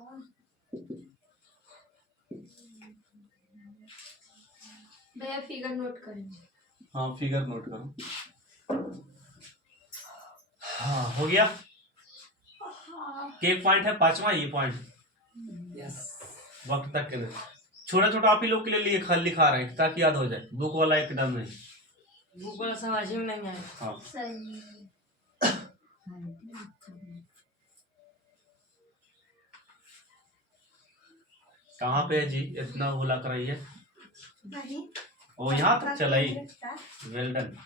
भैया फिगर नोट करेंगे। हाँ, फिगर नोट करो। हाँ, हो गया। एक पॉइंट है, पांचवा ये पॉइंट। वक्त तक के छोटा छोटा आप ही लोग के लिए लिखा रहे हैं ताकि याद हो जाए। बुक वाला एकदम नहीं, बुक वाला समझ में नहीं आया। हाँ, सही। कहाँ पे है जी? इतना भूला कर रही है। नहीं, ओ, यहाँ तक चला ही। Well done.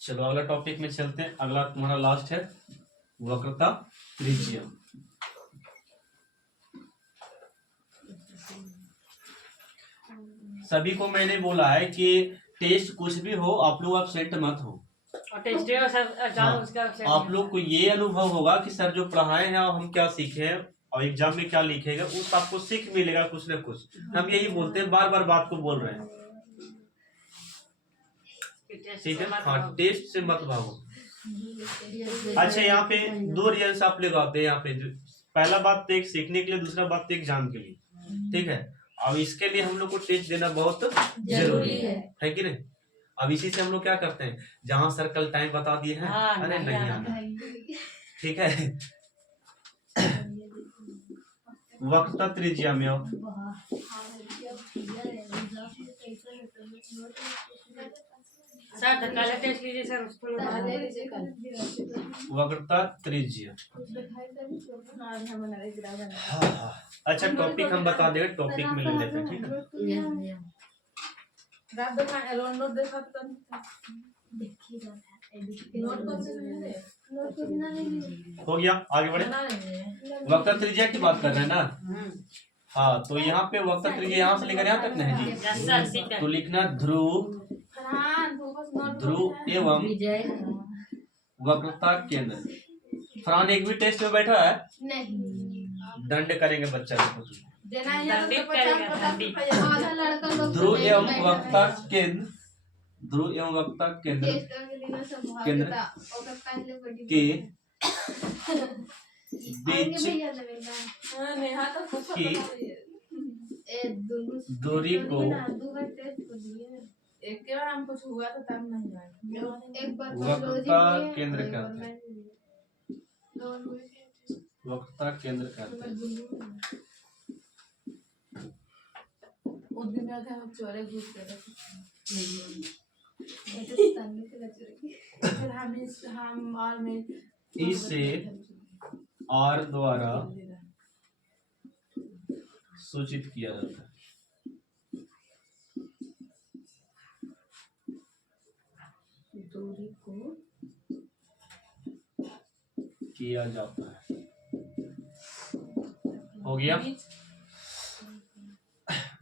चलो अगला टॉपिक में चलते हैं। अगला तुम्हारा लास्ट है वक्रता त्रिज्या। सभी को मैंने बोला है कि टेस्ट कुछ भी हो, आप लोग अपसेट मत हो। आप लोग को ये अनुभव होगा कि सर जो पढ़ाए हैं और हम क्या सीखे हैं और एग्जाम में क्या लिखेगा, उस आपको सीख मिलेगा कुछ न कुछ। हम यही बोलते हैं, बार बार बात को बोल रहे हैं। ठीक है, हाँ, टेस्ट से मत भागो। अच्छा, यहाँ पे दो रीजन आप लोग आते हैं। यहाँ पे पहला बात तो एक सीखने के लिए, दूसरा बात तो एग्जाम के लिए। ठीक है, अब इसके लिए हम लोग को टेस्ट देना बहुत जरूरी है कि नहीं? अब इसी से हम लोग क्या करते हैं, जहाँ सर्कल टाइम बता दिए हैं, अरे नहीं आना। ठीक है, वक्रता त्रिज्या में सर धक्का टेस्ट लीजिए सर, उसको वक्रता त्रिज्या। अच्छा, टॉपिक हम बता देंगे, टॉपिक में ले लेते हैं। ठीक है, हो गया, आगे बढ़े। वक्रता त्रिज्या की बात कर रहे हैं ना? हाँ, तो यहाँ पे वक्रता त्रिज्या यहाँ से लेकर यहाँ तक नहीं जी। तो लिखना ध्रुव एवं वक्रता केंद्र। फरहान एक भी टेस्ट में बैठा है? नहीं। दंड करेंगे बच्चा को। ध्रुव ध्रुव एवं वक्रता केंद्र, ध्रुव एवं वक्रता केंद्र के बीच की दूरी को एक बार हम कुछ हुआ तो तब नहीं आया। वक्रता केंद्र कहते हैं। वक्रता केंद्र कहते हैं। उस दिन हम चोरे घुस गए। फिर हम और मैं इसे आर द्वारा सूचित किया जाता है। दूरी को किया जाता है। हो गया,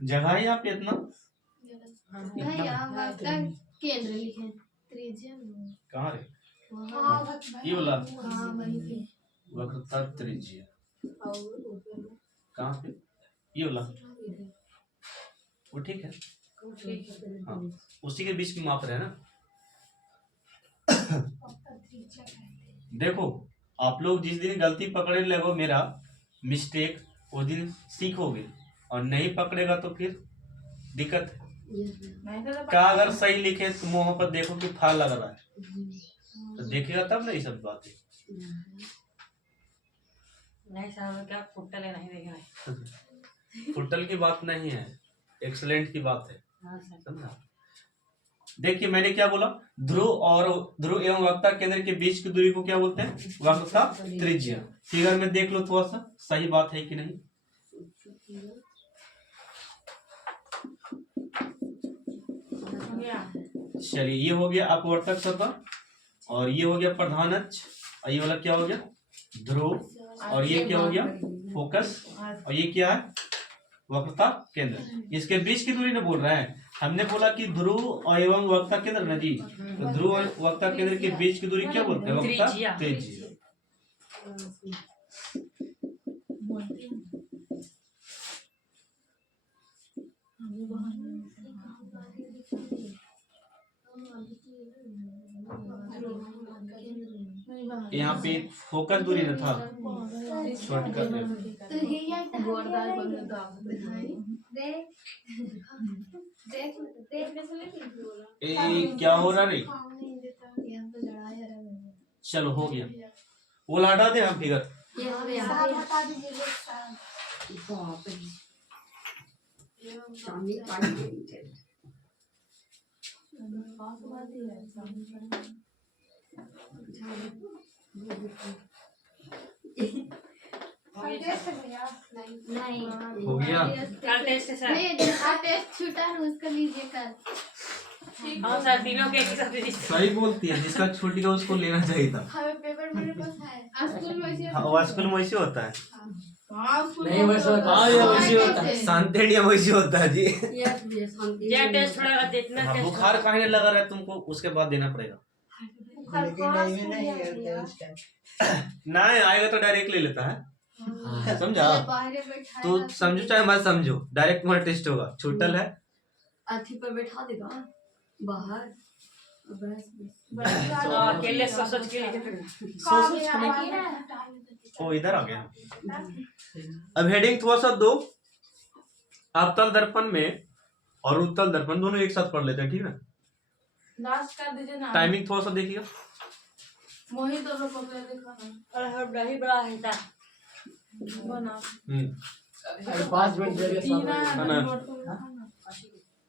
जगह है यहाँ पे इतना। केंद्र लिखे त्रिज्या कहाँ रे? वहाँ ये वाला वहीं पे। वक्रता त्रिज्या। कहाँ पे? ये वाला वो ठीक है। हाँ, उसी के बीच में माप रहे हैं ना। देखो आप लोग जिस दिन गलती पकड़े लगो मेरा मिस्टेक, उस दिन सीखोगे, और नहीं पकड़ेगा तो फिर दिक्कत है। नहीं तो क्या अगर सही लिखे तो मुँह पर देखो कि फाल लग रहा है, तो देखेगा तब ना ये सब बातें। नहीं साहब क्या फुटल है, नहीं देखेगा। फुटल की बात नहीं है, एक्सलेंट की बात है, हाँ सर। समझा। देखिए मैंने क्या बोला, ध्रुव एवं वक्ता केंद्र के बीच की दूरी को क्या बोलते हैं? वक्रता त्रिज्या। फिगर में देख लो थोड़ा सा सही बात है कि नहीं। चलिए ये हो गया अपवर्तक सतह, और ये हो गया प्रधान अक्ष, और ये वाला क्या हो गया? ध्रुव, और ये क्या हो गया? फोकस, और ये क्या है? वक्रता केंद्र। इसके बीच की दूरी ने बोल रहा है। हमने बोला कि ध्रुव एवं वक्रता केंद्र ना जी, तो ध्रुव और वक्रता केंद्र के बीच की दूरी क्या बोलते हैं? वक्रता त्रिज्या। यहाँ पे फोकस दूरी न था, शॉर्टकट है। क्या हो रहा रे? चलो हो गया, वो हटा दे हम फिगर। हो गया। कल टेस्ट है सर। टेस्ट छूटा है उसका लीजिए कल। हाँ सर, तीनों के एक ही साथ दीजिए। सही बोलती है, जिसका छूट गया उसको लेना चाहिए था। हमें पेपर मेरे पास है। स्कूल में वैसे हाँ, वो स्कूल में वैसे होता है। नहीं वैसे होता है। ये वैसे होता है, सांतेड़िया वैसे होता है जी। ये टेस्ट थोड़ा देखना। हाँ, बुखार काहे लगा रहा है तुमको, उसके बाद देना पड़ेगा। नहीं आएगा तो डायरेक्ट ले लेता है, समझा? तो समझो चाहे मत समझो, डायरेक्ट तुम्हारा टेस्ट होगा। छूटल है अथी पर बैठा देगा बाहर। अकेले सोच के ओ इधर आ गया। अब हेडिंग थोड़ा सा दो, अवतल दर्पण में और उत्तल दर्पण दोनों एक साथ पढ़ लेते हैं, ठीक है? लास्ट कर दीजिए ना। टाइमिंग थोड़ा सा देखिएगा। मोहित दोनों पकड़ देखा ना। और दही बड़ा है ता बना 5 मिनट देंगे जीना है ना? नोट को लिखा ना।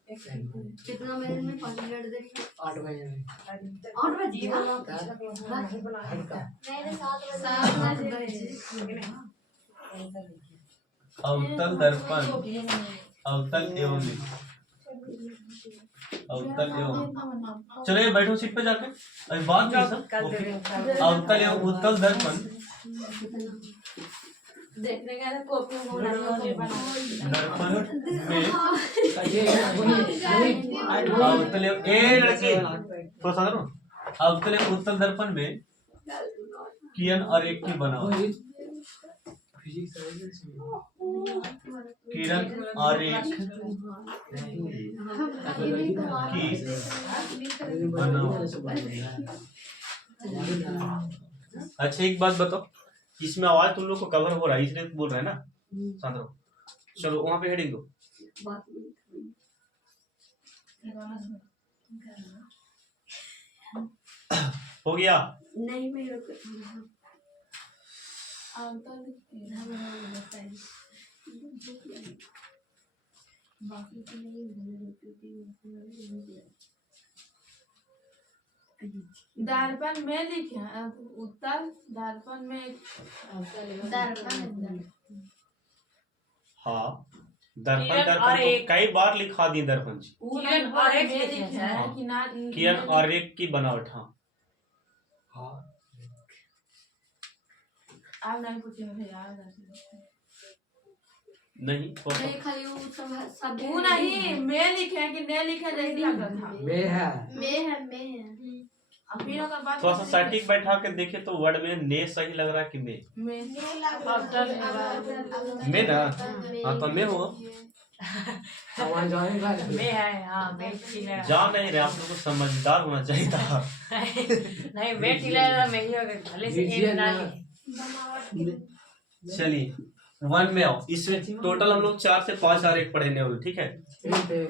कितना मिनट में 5 मिनट देखिए। 8 बजे में 8 बजे अवतल दर्पण, अवतल एवं अवतल एवं, चलो ये बैठो सीट पे जाके, अभी बात नहीं सब। अवतल एवं उत्तल दर्पण देखने गया था कॉपी में बोला दर्पण में ये अवतल एवं ए लड़की थोड़ा सा करो। अवतल एवं उत्तल दर्पण में किरण और एक की बनावट, किरण और एक की बनावट। अच्छा एक बात बताओ, इसमें आवाज तुम लोग को कवर हो रहा है इसलिए बोल रहे हैं ना, शांत रहो। चलो वहां पे हेडिंग दो। हो गया? नहीं मेरे को दर्पण में लिखे उत्तर दर्पण में हाँ दर्पण, दर्पण तो कई बार लिखा दी दर्पण जी। किरण और एक लिखे है कि ना किरण और एक की बनावट। हाँ आप नहीं पूछेंगे यार। नहीं खाली वो सब वो नहीं मैं लिखे कि नहीं लिखे जैसे लग रहा था। मैं है मैं और फिर अगर बात थोड़ा सा सटीक बैठा के देखे तो वर्ड में ने सही लग रहा है कि में में ना। हाँ तो में हो सामान जाने का मैं है हाँ मैं चिल्ला जा नहीं रहे, आप लोग को समझदार होना चाहिए था। नहीं मैं चिल्ला मैं ही हो गया भले से दीजिए एक ना ना। ले। चलिए 1 में आओ। इसमें टोटल हम लोग 4 से 5 आरेख पढ़ेंगे और ठीक है। ठीक है।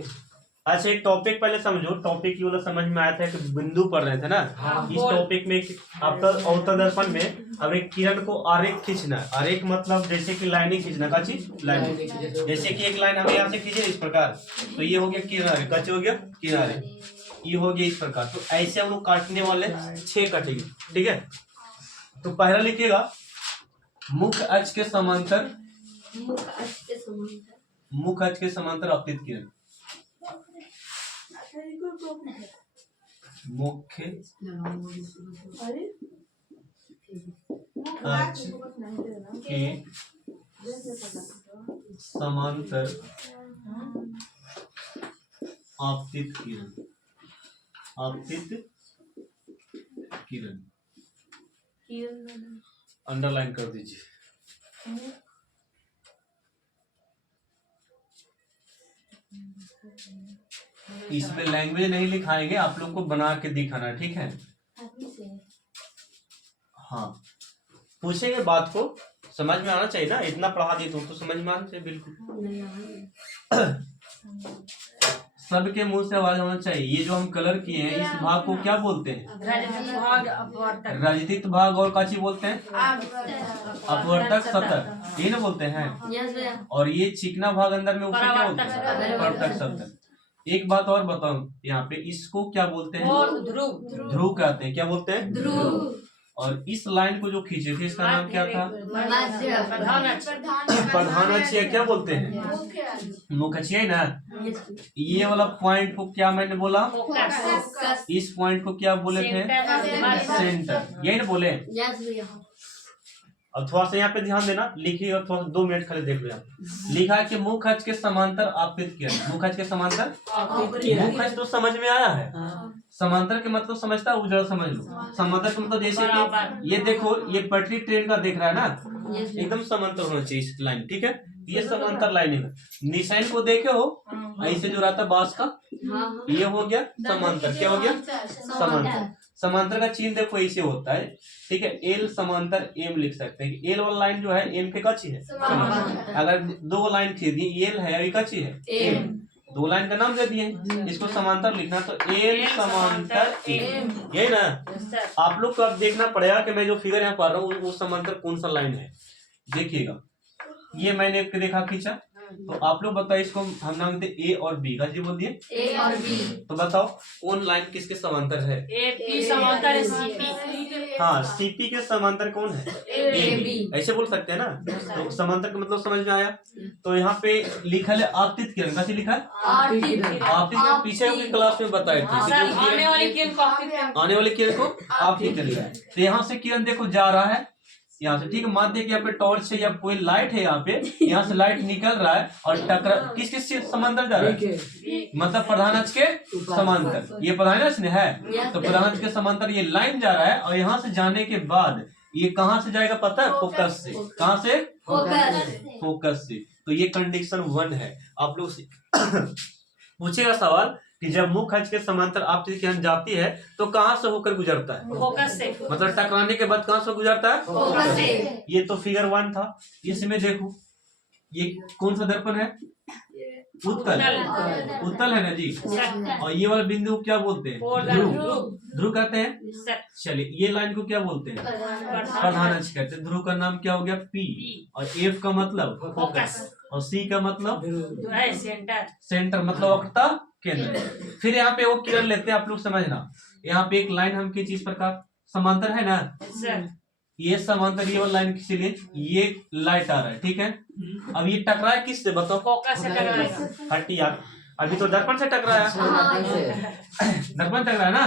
अच्छा एक टॉपिक पहले समझो, टॉपिक ये वाला समझ में आया था कि बिंदु पढ़ रहे थे ना। हाँ। इस टॉपिक में आपका अवतल दर्पण में अब एक किरण को आरेख खींचना है। आरेख मतलब जैसे कि लाइनिंग खींचना का चीज लाइनिंग, जैसे कि एक लाइन हमें यहाँ से खींचे इस प्रकार, तो ये हो गया किनारे, कच्चे हो गया किनारे, ये हो गया इस प्रकार। तो ऐसे हम लोग काटने वाले 6 कटेंगे, ठीक है। तो पहला लिखिएगा मुख्य अक्ष के समांतर, मुख्य अक्ष के समांतर आपतित किरण, मुख्य अक्ष के समांतर आपतित किरण, आपतित किरण अंडरलाइन कर दीजिए। इसमें लैंग्वेज नहीं लिखाएंगे, आप लोग को बना के दिखाना, ठीक है। हाँ पूछेंगे, बात को समझ में आना चाहिए ना, इतना पढ़ा दी तो समझ में आना चाहिए बिल्कुल। सबके मुंह से आवाज होना चाहिए। ये जो हम कलर किए हैं इस भाग को क्या बोलते हैं? राजनीतिक भाग अपवर्तक, राजनीतिक भाग और काची बोलते हैं? अपवर्तक सतह, ये ना बोलते हैं। और ये चिकना भाग अंदर में उसे क्या बोलते हैं? अपवर्तक सतह। एक बात और बताऊं, यहाँ पे इसको क्या बोलते हैं? ध्रुव, ध्रुव कहते हैं। क्या बोलते हैं? ध्रुव। और इस लाइन को जो खींचे थे इसका नाम क्या था? प्रधान अक्ष, प्रधान अक्ष या क्या बोलते हैं? मुख्य अक्ष है ना। ये वाला पॉइंट को क्या मैंने बोला? फोकस, इस पॉइंट को क्या बोले थे? सेंटर, यही ना बोले। अब थोड़ा सा यहाँ पे ध्यान देना, लिखिए और थोड़ा 2 मिनट खाली देख लो। लिखा है कि मुख्य अक्ष के समांतर आपतित किरण। मुख्य अक्ष के समांतर, मुख्य अक्ष तो समझ में आया है। समांतर के मतलब समझता है, उजड़ा समझ लो। समांतर का मतलब जैसे कि ये देखो, ये पटरी ट्रेन का देख रहा है ना, एकदम समांतर होना चाहिए इस लाइन, ठीक है। ये समांतर लाइनिंग है। निशान को देखे हो ऐसे जो रहता है बांस का, ये हो गया समांतर। क्या हो गया? समांतर। समांतर का चिन्ह देखो ऐसे होता है, ठीक है। एल समांतर एम लिख सकते हैं। एल वाला लाइन जो है एम के कच्ची है समांतर। अगर 2 लाइन खींची, एल है अभी कच्ची है एम, 2 लाइन का नाम दे दिए, इसको समांतर लिखना तो एल समांतर एम, यही ना। आप लोग को अब देखना पड़ेगा कि मैं जो फिगर यहाँ पढ़ रहा हूँ वो समांतर कौन सा लाइन है। देखिएगा, ये मैंने एक रेखा खींचा, तो आप लोग बताओ इसको हम नाम देते ए और बी का, जी बोल दिए ए और बी। तो बताओ कौन लाइन किसके समांतर है? एपी समांतर है सीपी। हाँ, सीपी के समांतर कौन है? AB। ऐसे बोल सकते हैं ना। तो समांतर का मतलब समझ में आया। तो यहाँ पे लिखा है आपतित किरण, कैसे लिखा है? आपतित किरण। पीछे अपनी क्लास में बताए थे कि जो आने वाली किरण को आपतित किरण, आने वाले किरण को आपतित किरण। तो यहाँ से किरण देखो जा रहा है यहाँ से, ठीक है। मान देखिए यहाँ पे टॉर्च है या कोई लाइट है, यहाँ पे यहाँ से लाइट निकल रहा है और टकरा किस किस से समांतर जा रहा है? मतलब प्रधान अक्ष के समांतर। ये प्रधान अक्ष है, तो प्रधान अक्ष के समांतर ये लाइन जा रहा है। और यहाँ से जाने के बाद ये कहाँ से जाएगा पता है? फोकस से। कहाँ से? फोकस से। तो ये कंडीशन 1 है। आप लोग पूछेगा सवाल कि जब मुख्य अक्ष के समांतर आपतित किरण जाती है तो कहाँ से होकर गुजरता है? फोकस से। मतलब टकराने के बाद कहाँ से गुजरता है? फोकस से। ये तो फिगर 1 था। इसमें देखो ये कौन सा दर्पण है? उत्तल। उत्तल है ना जी। और ये वाला बिंदु क्या बोलते हैं? ध्रुव। ध्रुव कहते हैं। चलिए ये लाइन को क्या बोलते हैं? प्रधान अक्ष कहते हैं। ध्रुव का नाम क्या हो गया? पी। और एफ का मतलब फोकस, और सी का मतलब जो है सेंटर। सेंटर मतलब वक्रता केंद्र। फिर यहाँ पे वो किरण लेते हैं, आप लोग समझना। यहाँ पे एक लाइन हम किस प्रकार समांतर है ना, सर ये समांतर, ये वाला लाइन किसी लिए ये लाइट आ रहा है, ठीक है। अब ये टकराया किससे बताओ? फोकस से टकराएगा। हटी यार, अभी तो दर्पण से टकराया। दर्पण टकराया ना,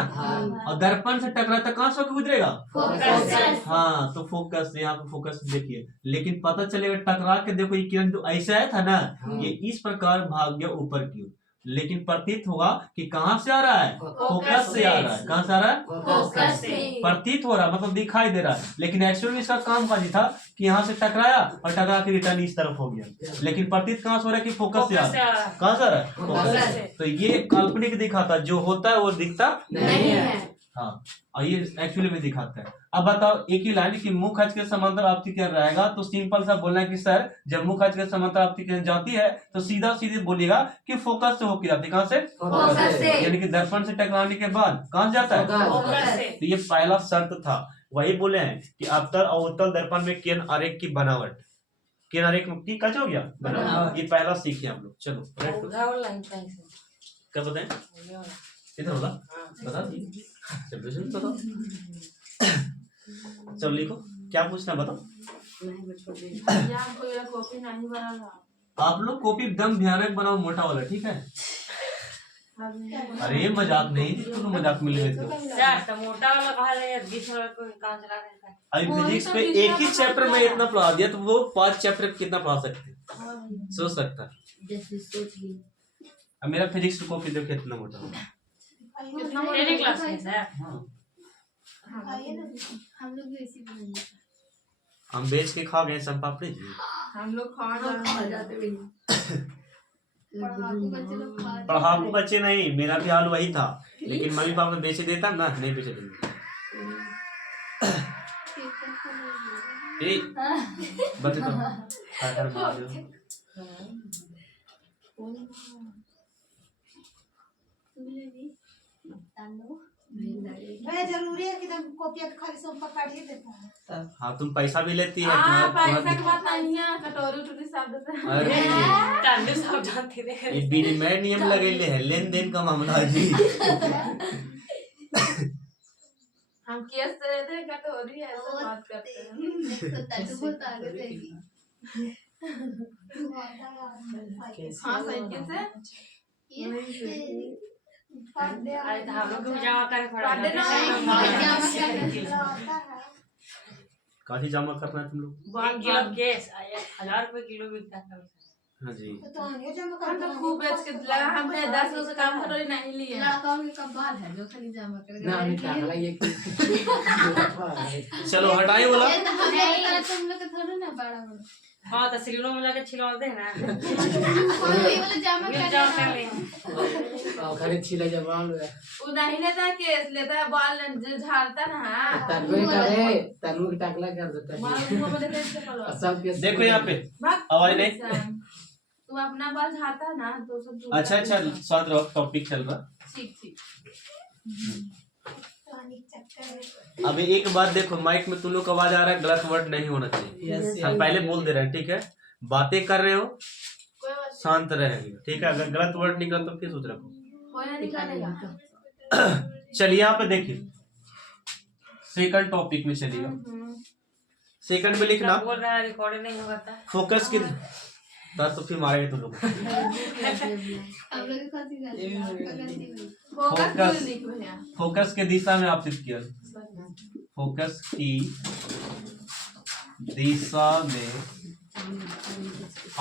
और दर्पण से टकराया तो कहाँ से गुजरेगा? फोकस। हाँ, तो फोकस, यहाँ पे फोकस देखिए। लेकिन पता चलेगा टकरा के देखो ये किरण जो ऐसे आया था ना, ये इस प्रकार भाग गया ऊपर की ओर। लेकिन प्रतीत होगा कि कहाँ से आ रहा है, फोकस से आ रहा है। कहाँ से आ रहा है, फोकस से। प्रतीत हो रहा है मतलब दिखाई दे रहा है, लेकिन एक्चुअली इसका काम काजी था कि यहाँ से टकराया और टकरा के रिटर्न इस तरफ हो गया, लेकिन प्रतीत कहाँ से हो रहा है कि फोकस से आ रहा है। कहाँ से आ रहा है, फोकस से। तो ये काल्पनिक दिखाता, जो होता है वो दिखता नहीं है। हाँ, और ये एक्चुअली में दिखाता है। अब बताओ एक ही लाइन कि मुख खच के समांतर आपती किरण रहेगा, तो सिंपल सा बोलना है कि सर जब मुख खच के समांतर आपती किरण जाती है तो सीधा सीधे बोलिएगा कि फोकस से होकर जाती है। कहाँ से, फोकस से। यानी कि दर्पण से टकराने के बाद कहाँ से जाता है, फोकस से। तो ये पहला शर्त था। वही बोले हैं कि अवतल और उत्तल दर्पण में किरण आरेख की बनावट, किरण आरेख की कच हो गया बनावट, ये पहला सीखे हम लोग। चलो क्या बताएं, किधर होला बता दीजिए, बताओ। चलो लिखो, क्या पूछना बताओ। यहाँ कॉपी नहीं बना था। आप लोग कॉपी एकदम भयानक बनाओ, मोटा वाला, ठीक है। अरे मजाक नहीं, तुम मजाक में ले लेते हो। मोटा वाला कहा जाए, बीच वाला कोई काम चला देता है। अभी फिजिक्स पे एक ही चैप्टर में इतना पढ़ा दिया, तो वो 5 चैप्टर कितना पढ़ा सकते, सोच सकता है। जैसे सोच ली। अब मेरा फिजिक्स की कॉपी देखो कितना मोटा होगा। मेरी क्लास में सर हम लोग भी इसी बनाएंगे। हम बेच के खा गए सब पापड़ी जी। हम लोग खा जाते भी पढ़ाकू बच्चे लोग खा पढ़ाकू बच्चे नहीं, मेरा भी हाल वही था, लेकिन मम्मी पापा बेच देता ना, नहीं बेच देंगे। बता दो मार दो। मैं जरूरी है कि तुम कॉपी खाली सब पकड़िए देता है। हाँ तुम पैसा भी लेती है, पैसा की बात नहीं है, कटोरी उटोरी सब देते हैं। अरे तांडू सब जानते थे। ये विनिमय नियम लगेले है, लेन देन का मामला है जी। हम केस से रहते हैं, कटोरी ऐसे बात करते हैं। तू बहुत आगे थे। हाँ साइकिल से अरे तो हम लोग को जमा कर पढ़ते नहीं। काफी जमा करना है तुम लोग। 1 किलो केस 1000 रुपए किलो बिकता है। हाँ जी, हम तो खूब बेच के लगा, हम 10 लोग से काम कटोरी नहीं लिए। अकाउंट में कबाल है जो खाली जमा कर ना अभी टाकला ये चलो हटाई बोला। तुम लोग के थोड़ा ना बड़ा बड़ा हाँ तो सिलों में जाके छिलवाते हैं ना। ये वाला जमा मिल कर जाओ कर ले। और खरीद छिले जवान है वो नहीं लेता केस, लेता है बाल जो झाड़ता ना। तनु की टाकला कर देता है। मार मुंह में देते हैं, इससे करो। सब के देखो यहाँ पे भाग। आवाज नहीं। तू अपना बाल झाड़ता है ना तो सब अच्छा अच्छा, साथ रहो, टॉपिक चल रहा। ठीक। अभी एक बात देखो, माइक में तुम लोग का आवाज आ रहा है, गलत वर्ड नहीं होना चाहिए। हम पहले बोल दे रहे हैं, ठीक है। बातें कर रहे हो कोई बात शांत रहेंगे, ठीक है। अगर गलत वर्ड निकला तो फिर सोच रखो। कोई ना निकालेगा। चलिए यहाँ पे देखिए, सेकंड टॉपिक में चलिए। सेकंड में लिखना बोल रहा है रिकॉर्ड नहीं होगा था। फोकस की, तो फिर मारेंगे तुम लोग। हम लोग कौन सी गलती फोकस लिख भैया। फोकस के दिशा में आपतित किया, फोकस की दिशा में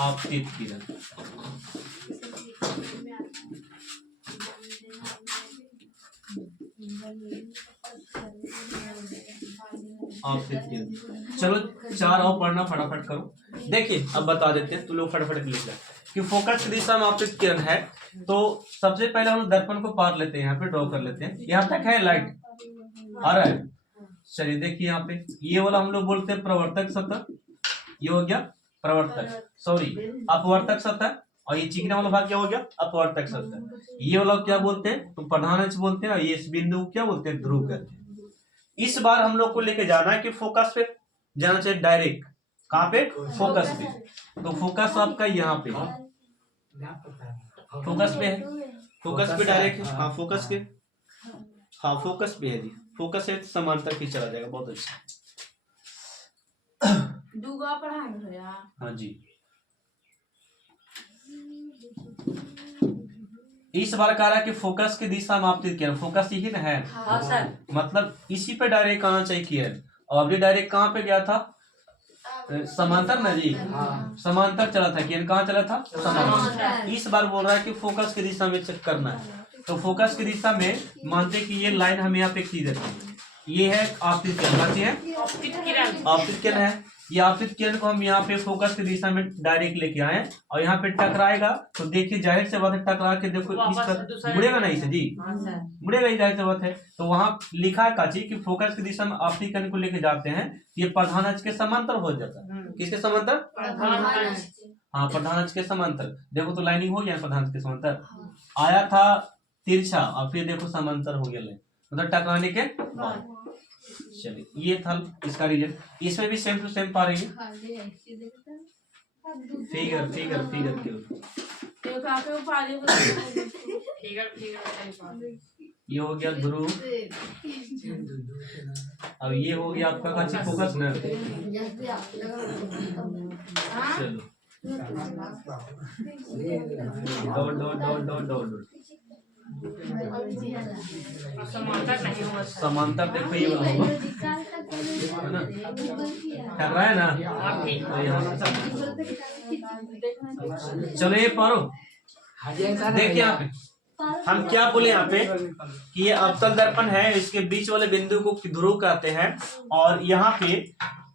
आपतित किया। आपतित किया। चलो 4 और पढ़ना, फटाफट करो। देखिए अब बता देते हैं, तुम लोग फटाफट लिख लें कि फोकस की दिशा में आपतित किरण है। तो सबसे पहले हम लोग दर्पण को पार लेते हैं, यहाँ पे ड्रॉ कर लेते हैं। यहाँ तक है लाइट आ रहा है। चलिए देखिए यहाँ पे ये वाला हम लोग बोलते हैं प्रवर्तक सतह, ये हो गया प्रवर्तक, सॉरी अपवर्तक सतह। और ये चिकना वाला भाग क्या हो गया, अपवर्तक सतह। ये वाला क्या बोलते हैं, तो प्रधान अक्ष बोलते हैं। और ये इस बिंदु को क्या बोलते हैं, ध्रुव कहते हैं। इस बार हम लोग को लेके जाना है कि फोकस पे जाना चाहिए डायरेक्ट। कहाँ पे, फोकस पे। तो फोकस आपका यहाँ पे, फोकस पे है, फोकस पे डायरेक्ट है। हाँ फोकस के, हाँ फोकस पे है जी। फोकस है समांतर ही चला जाएगा, बहुत अच्छा। दूगा पढ़ाएंगे भैया। हाँ जी, इस बार कह रहा है कि फोकस की दिशा में आपतित किरण, फोकस यही ना है। हाँ सर। मतलब इसी पे डायरेक्ट आना चाहिए किरण। और अभी डायरेक्ट कहाँ पे गया था, तो समांतर ना जी, हाँ समांतर चला था। किरण कहाँ चला था? समांतर। इस बार बोल रहा है कि फोकस की दिशा में चेक करना है। तो फोकस की दिशा में मानते हैं कि ये लाइन हमें यहाँ पे खींच देते हैं। ये है आपतित किरण, क्या चीज है? आपतित किरण है। ये आपतित किरण को हम यहाँ पे फोकस की दिशा में डायरेक्ट लेके आए और यहाँ पे टकराएगा तो देखिए जाहिर से बात है, टकरा के देखो इस पर मुड़ेगा नहीं से जी, मुड़ेगा ही, जाहिर से बात है। तो वहाँ लिखा है काची कि फोकस की दिशा में आपतित किरण को लेके जाते हैं, ये प्रधान अक्ष के समांतर हो जाता है। किसके समांतर? हाँ, प्रधान अक्ष के समांतर। देखो तो लाइनिंग हो गया प्रधान अक्ष के समांतर, आया था तिरछा और फिर देखो समांतर हो गया, मतलब टकराने के बाद। चलिए ये था इसका रीजन। इसमें भी सेम टू सेम पा रही है, फिगर फिगर फिगर के ये हो गया ध्रुव। अब ये हो गया आपका काची फोकस न। चलो dot dot dot dot dot समांतर देखो ये वाला होगा है ना, कर रहा है ना। तो यहाँ चलो ये पारो देखिए यहाँ पे हम क्या बोले यहाँ पे कि ये अवतल दर्पण है, इसके बीच वाले बिंदु को ध्रुव कहते हैं। और यहाँ पे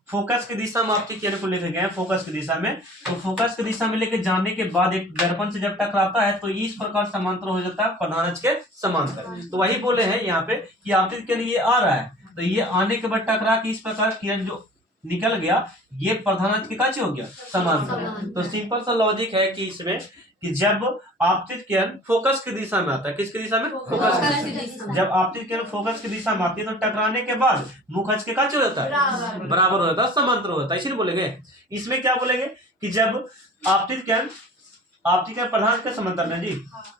फोकस की दिशा में आपके किरण को लेके गए फोकस की दिशा में, तो फोकस की दिशा में लेके जाने के बाद एक दर्पण से जब टकराता है तो इस प्रकार समांतर हो जाता है प्रधान अक्ष के समांतर। तो वही बोले हैं यहाँ पे कि आपतित किरण ये आ रहा है, तो ये आने के बाद टकरा के इस प्रकार किरण जो निकल गया ये प्रधान अक्ष के काचे हो गया समांतर। तो सिंपल सा लॉजिक है कि इसमें कि जब आपतित किरण फोकस की दिशा में आता है, किसकी दिशा में? फोकस की दिशा। जब आपतित किरण फोकस की दिशा में आती है तो टकराने के बाद मुख अक्ष के का हो जाता है? बराबर हो जाता है, समांतर हो जाता है। इसीलिए बोलेंगे इसमें क्या बोलेंगे कि जब आपतित किरण प्रधान के समांतर में जी,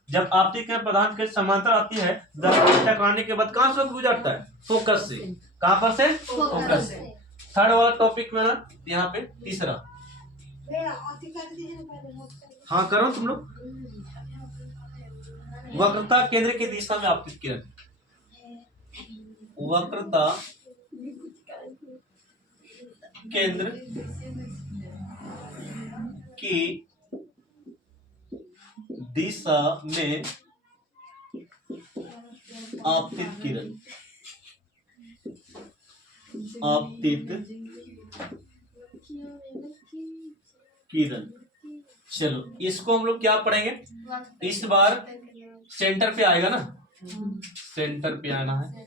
जब आपतित किरण प्रधान के समांतर आती है टकराने के बाद कहां से गुजरता है? फोकस से। कहां पर से? फोकस से। थर्ड वाला टॉपिक में ना यहाँ पे तीसरा, हाँ करो तुम लोग। वक्रता केंद्र की दिशा में आपतित किरण, वक्रता केंद्र की दिशा में आपतित किरण, आपतित किरण। चलो इसको हम लोग क्या पढ़ेंगे इस बार? सेंटर पे आएगा ना, सेंटर पे आना है,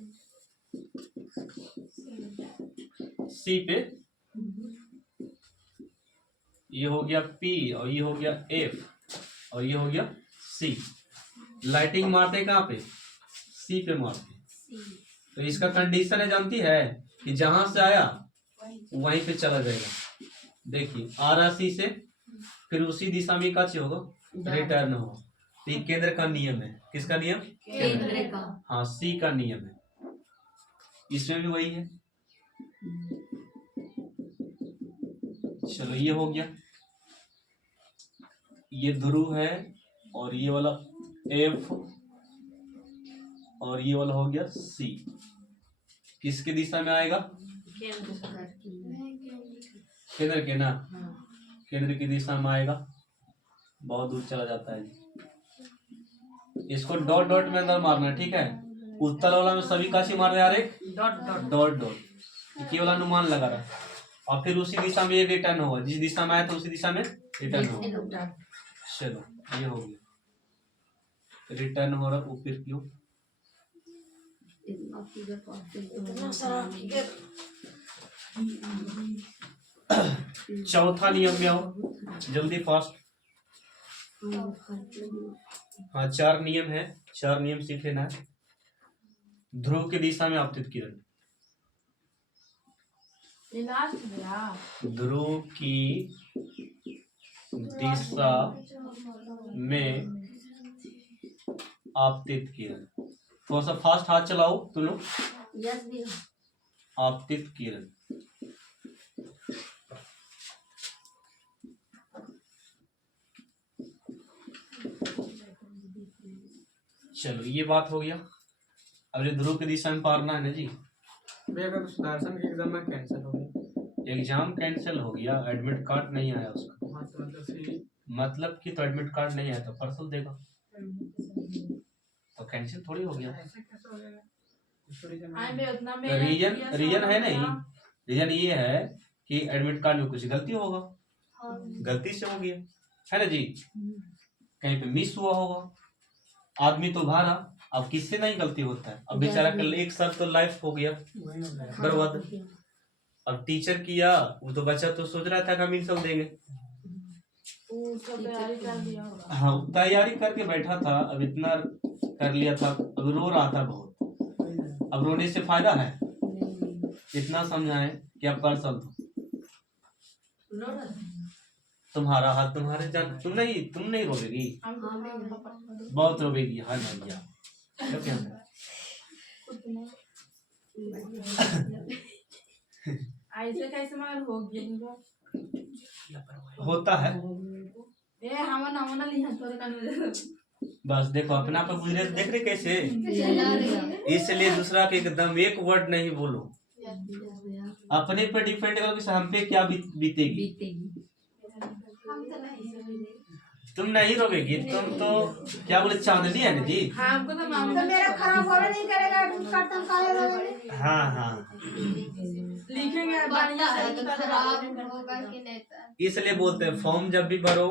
सी पे। ये हो गया पी और ये हो गया एफ और ये हो गया सी। लाइटिंग मारते कहाँ पे? सी पे मारते। तो इसका कंडीशन है जानती है कि जहां से आया वहीं पे चला जाएगा। देखिए आ रहा सी से, फिर उसी दिशा में का होगा? रिटर्न हो। तो ये केंद्र का नियम है। किसका नियम? केंद्र का। हाँ सी का नियम है, इसमें भी वही है। चलो ये हो गया, ये ध्रुव है और ये वाला एफ और ये वाला हो गया सी। किसकी दिशा में आएगा? केंद्र के ना, केंद्र की दिशा में आएगा, बहुत दूर चला जाता है। इसको डॉट डॉट में अंदर मारना, ठीक है। उत्तर वाला में सभी काशी मार रहे, एक डॉट डॉट डॉट डॉट केवल अनुमान लगा रहा, और फिर उसी दिशा में ये रिटर्न होगा, जिस दिशा में आया तो उसी दिशा में रिटर्न होगा। चलो ये हो गया, रिटर्न हो रहा, वो फिर क्यों? चौथा नियम में आओ जल्दी फास्ट। हाँ 4 नियम है, 4 नियम सीख लेना है। ध्रुव की दिशा में आपतित किरण, ध्रुव की दिशा में आपतित किरण। थोड़ा सा फास्ट हाथ चलाओ तुम लोग। आपतित किरण, चलो ये बात हो गया। अब ये ध्रुव की दिशा में पारना है ना जी। सुदर्शन के एग्जाम में कैंसिल हो गया, एग्जाम कैंसिल हो गया, एडमिट कार्ड नहीं आया उसका, हाँ, तो मतलब फिर मतलब कि तो एडमिट कार्ड नहीं आया तो परसों देगा, तो कैंसिल थोड़ी हो गया। ऐसा कैसे हो जाएगा? थोड़ी जमा- आए बे उतना तो मेहनत रीजन किया, रीजन है सब नहीं, किया। रीजन ये है कि एडमिट कार्ड में कुछ गलती होगा, हाँ। गलती से हो गया है ना जी, कहीं पे मिस हुआ होगा, आदमी तो भारा, अब किससे नहीं गलती होता है, अब बेचारा कल एक साल तो लाइफ हो गया वही हो गया। बर्बाद। अब टीचर किया, वो तो बच्चा तो सोच रहा था कि हम इंसल्ट देंगे, वो तो तैयारी कर लिया होगा। हाँ तैयारी करके बैठा था, अब इतना कर लिया था, अब रो रहा था बहुत, वही ना। अब रोने से फायदा है, इतना समझाएं कि आप कर सकते, तुम्हारा हाथ तुम्हारे जान, तुम नहीं रोवेगी, हम बहुत रोवेगी, हाँ भैया तो क्या ऐसे कैसे मगर हो गया होता है। ए हमन लिया तोरे कान में बस देखो अपना पर गुजरे देख रहे कैसे, इसलिए दूसरा के एकदम एक वर्ड नहीं बोलो, अपने पे डिपेंड करो कि हम पे क्या बीतेगी। हम तो नहीं। तुम नहीं रोवेगी, तुम तो क्या बोले चांदनी है ना जी। हमको तो मामा तो मेरा खराब होने नहीं करेगा कर्तन काले रोने। हाँ हाँ लिखेंगे बढ़िया से तो खराब होगा कि नहीं तो। इसलिए बोलते हैं फॉर्म जब भी भरो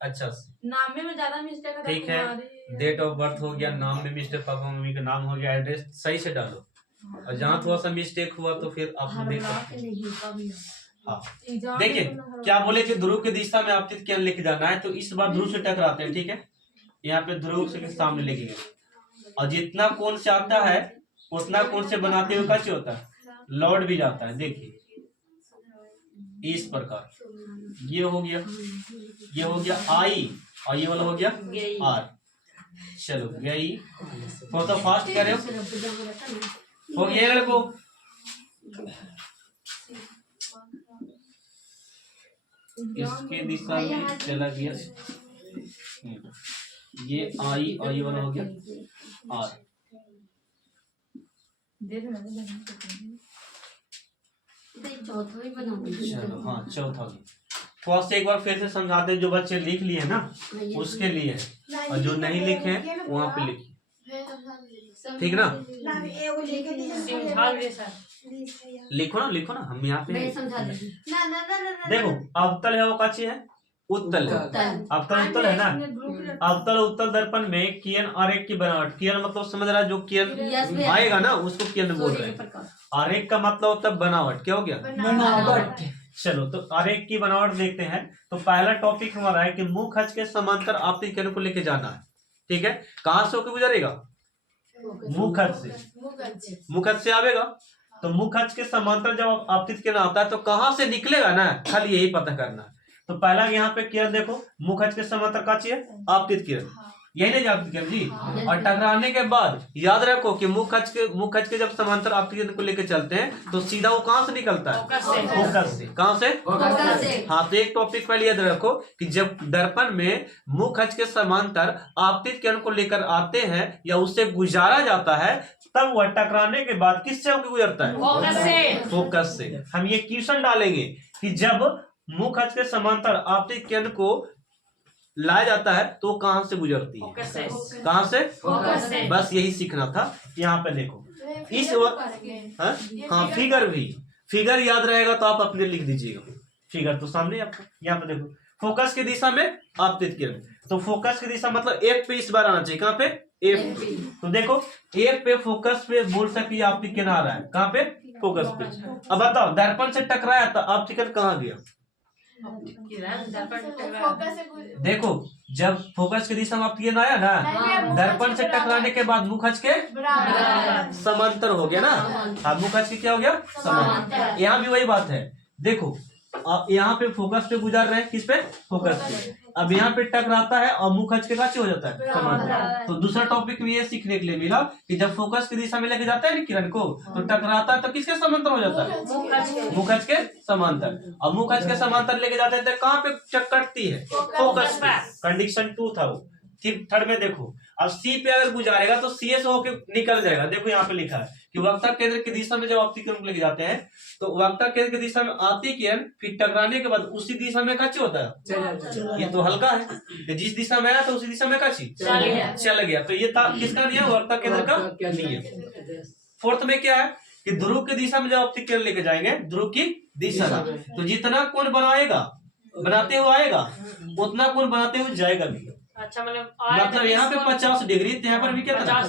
अच्छा से, नाम में ज्यादा मिस्टेक है, ठीक है, डेट ऑफ बर्थ हो गया, नाम में मिस्टेक, पापा मम्मी का नाम हो गया, एड्रेस सही से डालो, और जहाँ थोड़ा सा मिस्टेक हुआ तो फिर आप देख सकते हैं। हाँ देखिए क्या बोले कि ध्रुव की दिशा में आपतित केंद्र लेके जाना है, तो इस बार ध्रुव से टकराते हैं, ठीक है, यहाँ पे ध्रुव से सामने लेके गए, और जितना कोण से आता है उतना कोण से बनाते हुए कैसे होता है, लौट भी जाता है। देखिए इस प्रकार ये हो गया आई, और ये वाला हो गया आर। चलो गई, थोड़ा सा फास्ट करे, हो गया लड़को, इसके दिशा में चला गया, ये आई और ये वाला हो गया आर। चौथा ही बना दीजिए। चलो हाँ चौथा भी थोड़ा सा एक बार फिर से समझा दें, जो बच्चे लिख लिए ना उसके लिए है, और जो नहीं लिखे हैं वहाँ पे लिखिए, ठीक ना, ना एगो लेके दीजिए। लिखो ना हम यहाँ पे मैं हैं। समझा दूंगी। ना देखो अवतल है वो काची है, उत्तल है, अवतल उत्तल है ना, अवतल उत्तल दर्पण में किरण आरेख की बनावट, किरण मतलब समझ रहा है, जो किरण आएगा ना उसको किरण बोल रहे हैं, आरेख का मतलब होता है बनावट, क्या हो गया बनावट। चलो तो आरेख की बनावट देखते हैं। तो पहला टॉपिक हमारा है कि मुख अक्ष के समांतर आपतित किरण को लेके जाना है, ठीक है, कहाँ से होकर गुजरेगा, मुख अक्ष से, मुख अक्ष से आवेगा, तो मुख अक्ष के समांतर जब आपतित किरण आता है तो कहाँ से निकलेगा ना, खाली यही पता करना है। तो पहला यहाँ पे किरण देखो, मुख अक्ष के समांतर का चाहिए आपतित किरण, यही नहीं आपतित किरण जी, और टकराने के बाद याद रखो कि मुख अक्ष के जब समांतर आपतित किरण को लेकर चलते हैं तो सीधा वो कहाँ से निकलता है, फोकस से, कहाँ से, हाँ तो एक टॉपिक पहले याद रखो कि जब दर्पण में मुख अक्ष के समांतर आपतित किरण को लेकर आते हैं या उससे गुजारा जाता है, तब वह टकराने के बाद किससे होकर गुजरता है, फोकस से। हम ये क्वेश्चन डालेंगे कि जब मुख अक्ष के समांतर आपतित किरण को लाया जाता है तो कहां से गुजरती है, कहां से, बस यही सीखना था। यहाँ पे देखो इस हाँ फिगर याद रहेगा तो आप अपने लिख दीजिएगा, फिगर तो सामने आपको, यहाँ पे देखो फोकस की दिशा में आपतित किरण, तो फोकस की दिशा मतलब एफ पे इस बार आना चाहिए, कहाँ पे एफ पे, तो देखो एफ पे फोकस पे बोल सकती है आपतित किरण आ रहा है, कहाँ पे फोकस पे। अब बताओ दर्पण से टकराया था आपतित किरण कहाँ गया, देखो जब फोकस की दिशा में आपतित किरण आया ना, दर्पण से टकराने के बाद मुख अक्ष के समांतर हो गया ना, अब मुख अक्ष के क्या हो गया समांतर। यहाँ भी वही बात है, देखो अब यहाँ पे फोकस पे गुजार रहे हैं, किस पे, फोकस पे, अब यहाँ पे टकराता है और मुख अक्ष के काचे हो जाता है समांतर। तो दूसरा टॉपिक में ये सीखने के लिए मिला कि जब फोकस की दिशा में लेके जाता है ना किरण को तो टकराता है तो किसके समांतर हो जाता है, मुख अक्ष के समांतर, और मुख अक्ष के समांतर लेके जाते हैं तो कहाँ पे कटती है, फोकस पे, कंडीशन 2 था वो, थर्ड में देखो, अब सी पे अगर गुजारेगा तो सी से होके निकल जाएगा। देखो यहाँ पे लिखा है कि वक्ता केंद्र की दिशा में जब आपतित किरण को लेके जाते हैं तो वक्ता केंद्र की दिशा में आती किरण फिर टकराने के बाद उसी दिशा में कच्ची होता है। ये तो हल्का है कि जिस दिशा में आया तो उसी दिशा में कच्ची चल गया। तो ये था किसका नियम, वक्ता केंद्र का नियम। फोर्थ में क्या है कि ध्रुव की दिशा में जब आपतित किरण लेके जाएंगे, ध्रुव की दिशा में, तो जितना कोण बनाते हुए आएगा उतना कोण बनाते हुए जाएगा भी। अच्छा मतलब यहाँ पे 50 डिग्री तो यहाँ पर भी कितना,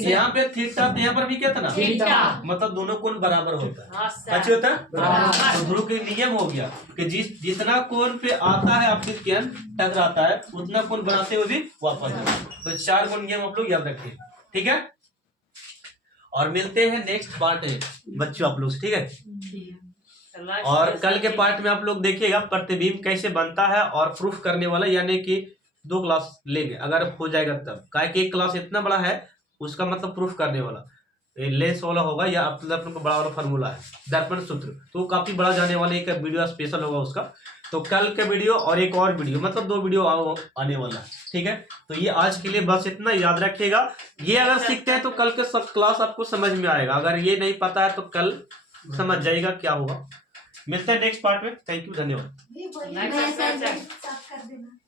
यहाँ पे थीटा तो यहाँ पर भी कितना, मतलब दोनों कोण बराबर होता है। कच्ची होता है। तो ध्रुव के नियम हो गया कि जितना कोण पे आता है आपतित किरण टकराता है उतना कोण बनाते हुए भी वापस जाता है। तो 4 कोण नियम आप लोग याद रखिए, ठीक है। और मिलते हैं नेक्स्ट पार्ट है बच्चों आप लोग से, ठीक है। और कल के पार्ट में आप लोग देखिएगा प्रतिबिंब कैसे बनता है और प्रूफ करने वाला, यानी कि 2 क्लास लेंगे अगर हो जाएगा तब, काहे कि 1 क्लास इतना बड़ा है उसका मतलब प्रूफ करने वाला लेंस वाला होगा या अपने को बड़ा वाला फार्मूला है दर्पण सूत्र, तो काफी बड़ा जाने वाला एक वीडियो स्पेशल होगा उसका। तो कल का वीडियो और एक और वीडियो, मतलब 2 वीडियो आने वाला है, ठीक है। तो ये आज के लिए बस इतना याद रखिएगा। ये अगर सीखते हैं तो कल के सब क्लास आपको समझ में आएगा, अगर ये नहीं पता है तो कल समझ जाएगा क्या होगा। मिलते हैं नेक्स्ट पार्ट में। थैंक यू, धन्यवाद। साफ कर देना।